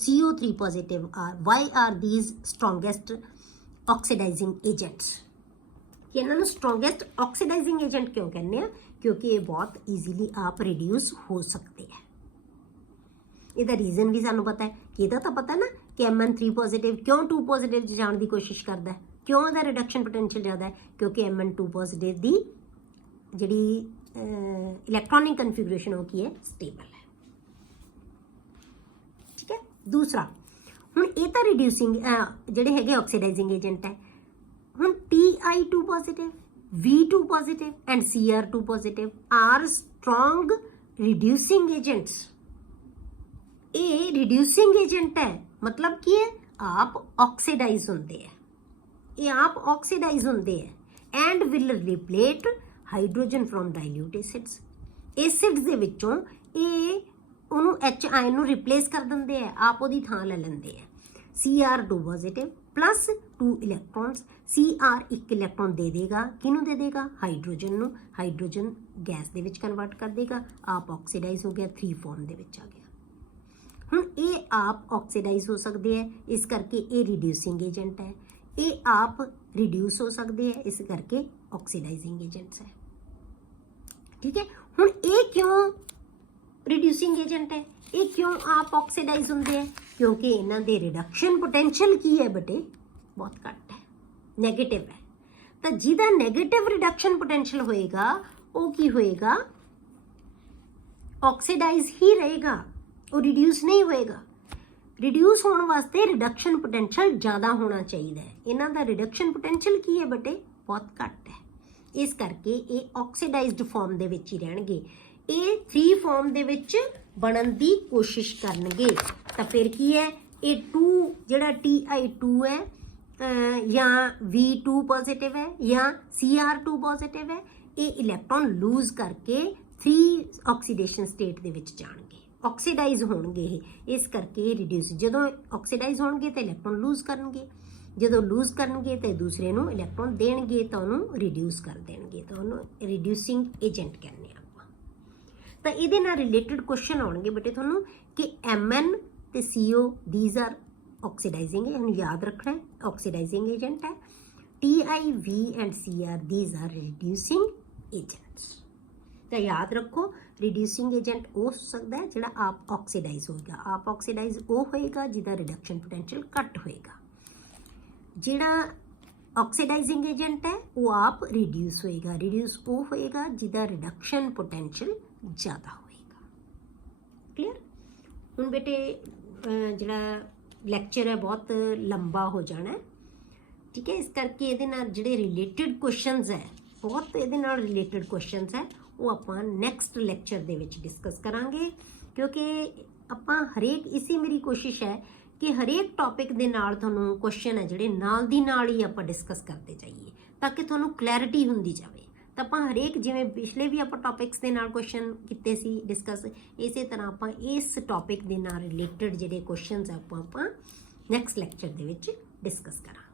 CO3 positive why are these strongest oxidizing agents. कि इन्हां नूं स्ट्रोंगेस्ट ऑक्सीडाइजिंग एजेंट क्यों कहने हैं? क्योंकि ये बहुत ईजीली आप रिड्यूस हो सकते हैं। ਇਹਦਾ ਰੀਜ਼ਨ ਵੀ ਸਾਨੂੰ ਪਤਾ ਹੈ ਕਿ ਇਹਦਾ ਤਾਂ ਪਤਾ ਨਾ ਕਿ Mn3 ਪੋਜ਼ਿਟਿਵ ਕਿਉਂ 2 ਪੋਜ਼ਿਟਿਵ 'ਚ ਜਾਣ ਦੀ ਕੋਸ਼ਿਸ਼ ਕਰਦਾ ਹੈ, ਕਿਉਂ ਉਹਦਾ ਰਿਡਕਸ਼ਨ ਪੋਟੈਂਸ਼ੀਅਲ ਜ਼ਿਆਦਾ ਹੈ? ਕਿਉਂਕਿ Mn2 ਪੋਜ਼ਿਟਿਵ ਦੀ ਜਿਹੜੀ ਇਲੈਕਟ੍ਰੋਨਿਕ ਕਨਫਿਗਰੇਸ਼ਨ ਉਹ ਕੀ ਹੈ? ਸਟੇਬਲ ਹੈ। ਠੀਕ ਹੈ, ਦੂਸਰਾ ਹੁਣ ਇਹ ਤਾਂ ਰਿਡਿਊਸਿੰਗ ਜਿਹੜੇ ਹੈਗੇ ਆਕਸੀਡਾਈਜ਼ਿੰਗ ਏਜੰਟ ਹੈ। ਹੁਣ Ti2 positive, V2 positive and Cr2 positive are strong reducing agents. ये रिड्यूसिंग एजेंट है, मतलब कि आप ऑक्सीडाइज होंगे है, ये आप ऑक्सीडाइज होंगे है and will replace hydrogen from dilute acids. Acids दे विचों ये उन्होंने एच आयन नूं रिप्लेस कर देंगे है, आप उहदी थां ले लेंगे है। Cr2 positive plus 2 electrons, Cr 1 electron दे देगा, किनू दे देगा? हाइड्रोजन नूं। हाइड्रोजन गैस दे विच कन्वर्ट कर देगा, आप ऑक्सीडाइज हो गया, 3 फॉर्म दे विच आ गया। हुण ये आप ऑक्सीडाइज हो सकते हैं, इस करके ये रिड्यूसिंग एजेंट है। ये आप रिड्यूस हो सकते हैं, इस करके ऑक्सीडाइजिंग एजेंट्स है। ठीक है, हुण ये क्यों रिड्यूसिंग एजेंट है, ये क्यों आप ऑक्सीडाइज होंगे हैं? क्योंकि इन्हां दे रिडक्शन पोटेंशियल की है बेटे? बहुत घट है, नैगेटिव है। तो जिहदा नैगेटिव रिडक्शन पोटेंशियल होएगा वो की होएगा? ऑक्सीडाइज ही रहेगा। ਉਹ ਰਿਡਿਊਸ ਨਹੀਂ ਹੋਏਗਾ। ਰਿਡਿਊਸ ਹੋਣ ਵਾਸਤੇ ਰਿਡਕਸ਼ਨ ਪੋਟੈਂਸ਼ੀਅਲ ਜ਼ਿਆਦਾ ਹੋਣਾ ਚਾਹੀਦਾ ਹੈ। ਇਹਨਾਂ ਦਾ ਰਿਡਕਸ਼ਨ ਪੋਟੈਂਸ਼ੀਅਲ ਕੀ ਹੈ ਬੇਟੇ? ਬਹੁਤ ਘੱਟ ਹੈ। ਇਸ ਕਰਕੇ ਇਹ ਆਕਸੀਡਾਈਜ਼ਡ ਫਾਰਮ ਦੇ ਵਿੱਚ ਹੀ ਰਹਿਣਗੇ। ਇਹ 3 ਫਾਰਮ ਦੇ ਵਿੱਚ ਬਣਨ ਦੀ ਕੋਸ਼ਿਸ਼ ਕਰਨਗੇ। ਤਾਂ ਫਿਰ ਕੀ ਹੈ? ਇਹ 2 ਜਿਹੜਾ Ti2 ਹੈ ਜਾਂ V2 ਪੋਜ਼ਿਟਿਵ ਹੈ ਜਾਂ Cr2 ਪੋਜ਼ਿਟਿਵ ਹੈ, ਇਹ ਇਲੈਕਟ੍ਰੋਨ ਲੂਜ਼ ਕਰਕੇ 3 ਆਕਸੀਡੇਸ਼ਨ ਸਟੇਟ ਦੇ ਵਿੱਚ ਜਾਣਗੇ, ਆਕਸੀਡਾਈਜ਼ ਹੋਣਗੇ ਇਹ। ਇਸ ਕਰਕੇ ਰਿਡਿਊਸ, ਜਦੋਂ ਆਕਸੀਡਾਈਜ਼ ਹੋਣਗੇ ਤਾਂ ਇਲੈਕਟ੍ਰੋਨ ਲੂਜ਼ ਕਰਨਗੇ, ਜਦੋਂ ਲੂਜ਼ ਕਰਨਗੇ ਤਾਂ ਦੂਸਰੇ ਨੂੰ ਇਲੈਕਟ੍ਰੋਨ ਦੇਣਗੇ ਤਾਂ ਉਹਨੂੰ ਰਿਡਿਊਸ ਕਰ ਦੇਣਗੇ, ਤਾਂ ਉਹਨੂੰ ਰਿਡਿਊਸਿੰਗ ਏਜੰਟ ਕਹਿੰਦੇ ਆ ਆਪਾਂ। ਤਾਂ ਇਹਦੇ ਨਾਲ ਰਿਲੇਟਡ ਕੁਐਸਚਨ ਆਉਣਗੇ ਬੇਟੇ ਤੁਹਾਨੂੰ ਕਿ Mn ਤੇ CO these are oxidizing, ਇਹਨੂੰ ਯਾਦ ਰੱਖਣਾ ਹੈ, ਆਕਸੀਡਾਈਜ਼ਿੰਗ ਏਜੰਟ ਹੈ। Ti, V and Cr these are reducing agents। ਤਾਂ ਯਾਦ ਰੱਖੋ, ਰਿਡਿਊਸਿੰਗ ਏਜੰਟ ਉਹ ਹੋ ਸਕਦਾ ਹੈ ਜਿਹੜਾ ਆਪ ਆਕਸੀਡਾਈਜ਼ ਹੋਏਗਾ। ਆਪ ਆਕਸੀਡਾਈਜ਼ ਉਹ ਹੋਏਗਾ ਜਿਹਦਾ ਰਿਡਕਸ਼ਨ ਪੋਟੈਂਸ਼ੀਅਲ ਘੱਟ ਹੋਏਗਾ। ਜਿਹੜਾ ਆਕਸੀਡਾਈਜ਼ਿੰਗ ਏਜੰਟ ਹੈ ਉਹ ਆਪ ਰਿਡਿਊਸ ਹੋਏਗਾ। ਰਿਡਿਊਸ ਉਹ ਹੋਏਗਾ ਜਿਹਦਾ ਰਿਡਕਸ਼ਨ ਪੋਟੈਂਸ਼ੀਅਲ ਜ਼ਿਆਦਾ ਹੋਏਗਾ। ਕਲੀਅਰ? ਹੁਣ ਬੇਟੇ ਜਿਹੜਾ ਲੈਕਚਰ ਹੈ ਬਹੁਤ ਲੰਬਾ ਹੋ ਜਾਣਾ ਹੈ, ਠੀਕ ਹੈ। ਇਸ ਕਰਕੇ ਇਹਦੇ ਨਾਲ ਜਿਹੜੇ ਰਿਲੇਟਡ ਕੁਐਸਚਨਸ ਹੈ, ਬਹੁਤ ਇਹਦੇ ਨਾਲ ਰਿਲੇਟਡ ਕੁਐਸਚਨਸ ਹੈ, ਉਹ ਆਪਾਂ ਨੈਕਸਟ ਲੈਕਚਰ ਦੇ ਵਿੱਚ ਡਿਸਕਸ ਕਰਾਂਗੇ। ਕਿਉਂਕਿ ਆਪਾਂ ਹਰੇਕ, ਇਸੇ ਮੇਰੀ ਕੋਸ਼ਿਸ਼ ਹੈ ਕਿ ਹਰੇਕ ਟੌਪਿਕ ਦੇ ਨਾਲ ਤੁਹਾਨੂੰ ਕੁਐਸਚਨ ਹੈ ਜਿਹੜੇ ਨਾਲ ਦੀ ਨਾਲ ਹੀ ਆਪਾਂ ਡਿਸਕਸ ਕਰਦੇ ਜਾਈਏ ਤਾਂ ਕਿ ਤੁਹਾਨੂੰ ਕਲੈਰਿਟੀ ਹੁੰਦੀ ਜਾਵੇ। ਤਾਂ ਆਪਾਂ ਹਰੇਕ, ਜਿਵੇਂ ਪਿਛਲੇ ਵੀ ਆਪਾਂ ਟੌਪਿਕਸ ਦੇ ਨਾਲ ਕੁਐਸਚਨ ਕੀਤੇ ਸੀ ਡਿਸਕਸ, ਇਸੇ ਤਰ੍ਹਾਂ ਆਪਾਂ ਇਸ ਟੌਪਿਕ ਦੇ ਨਾਲ ਰਿਲੇਟਡ ਜਿਹੜੇ ਕੁਐਸਚਨਸ ਆਪਾਂ ਨੈਕਸਟ ਲੈਕਚਰ ਦੇ ਵਿੱਚ ਡਿਸਕਸ ਕਰਾਂਗੇ।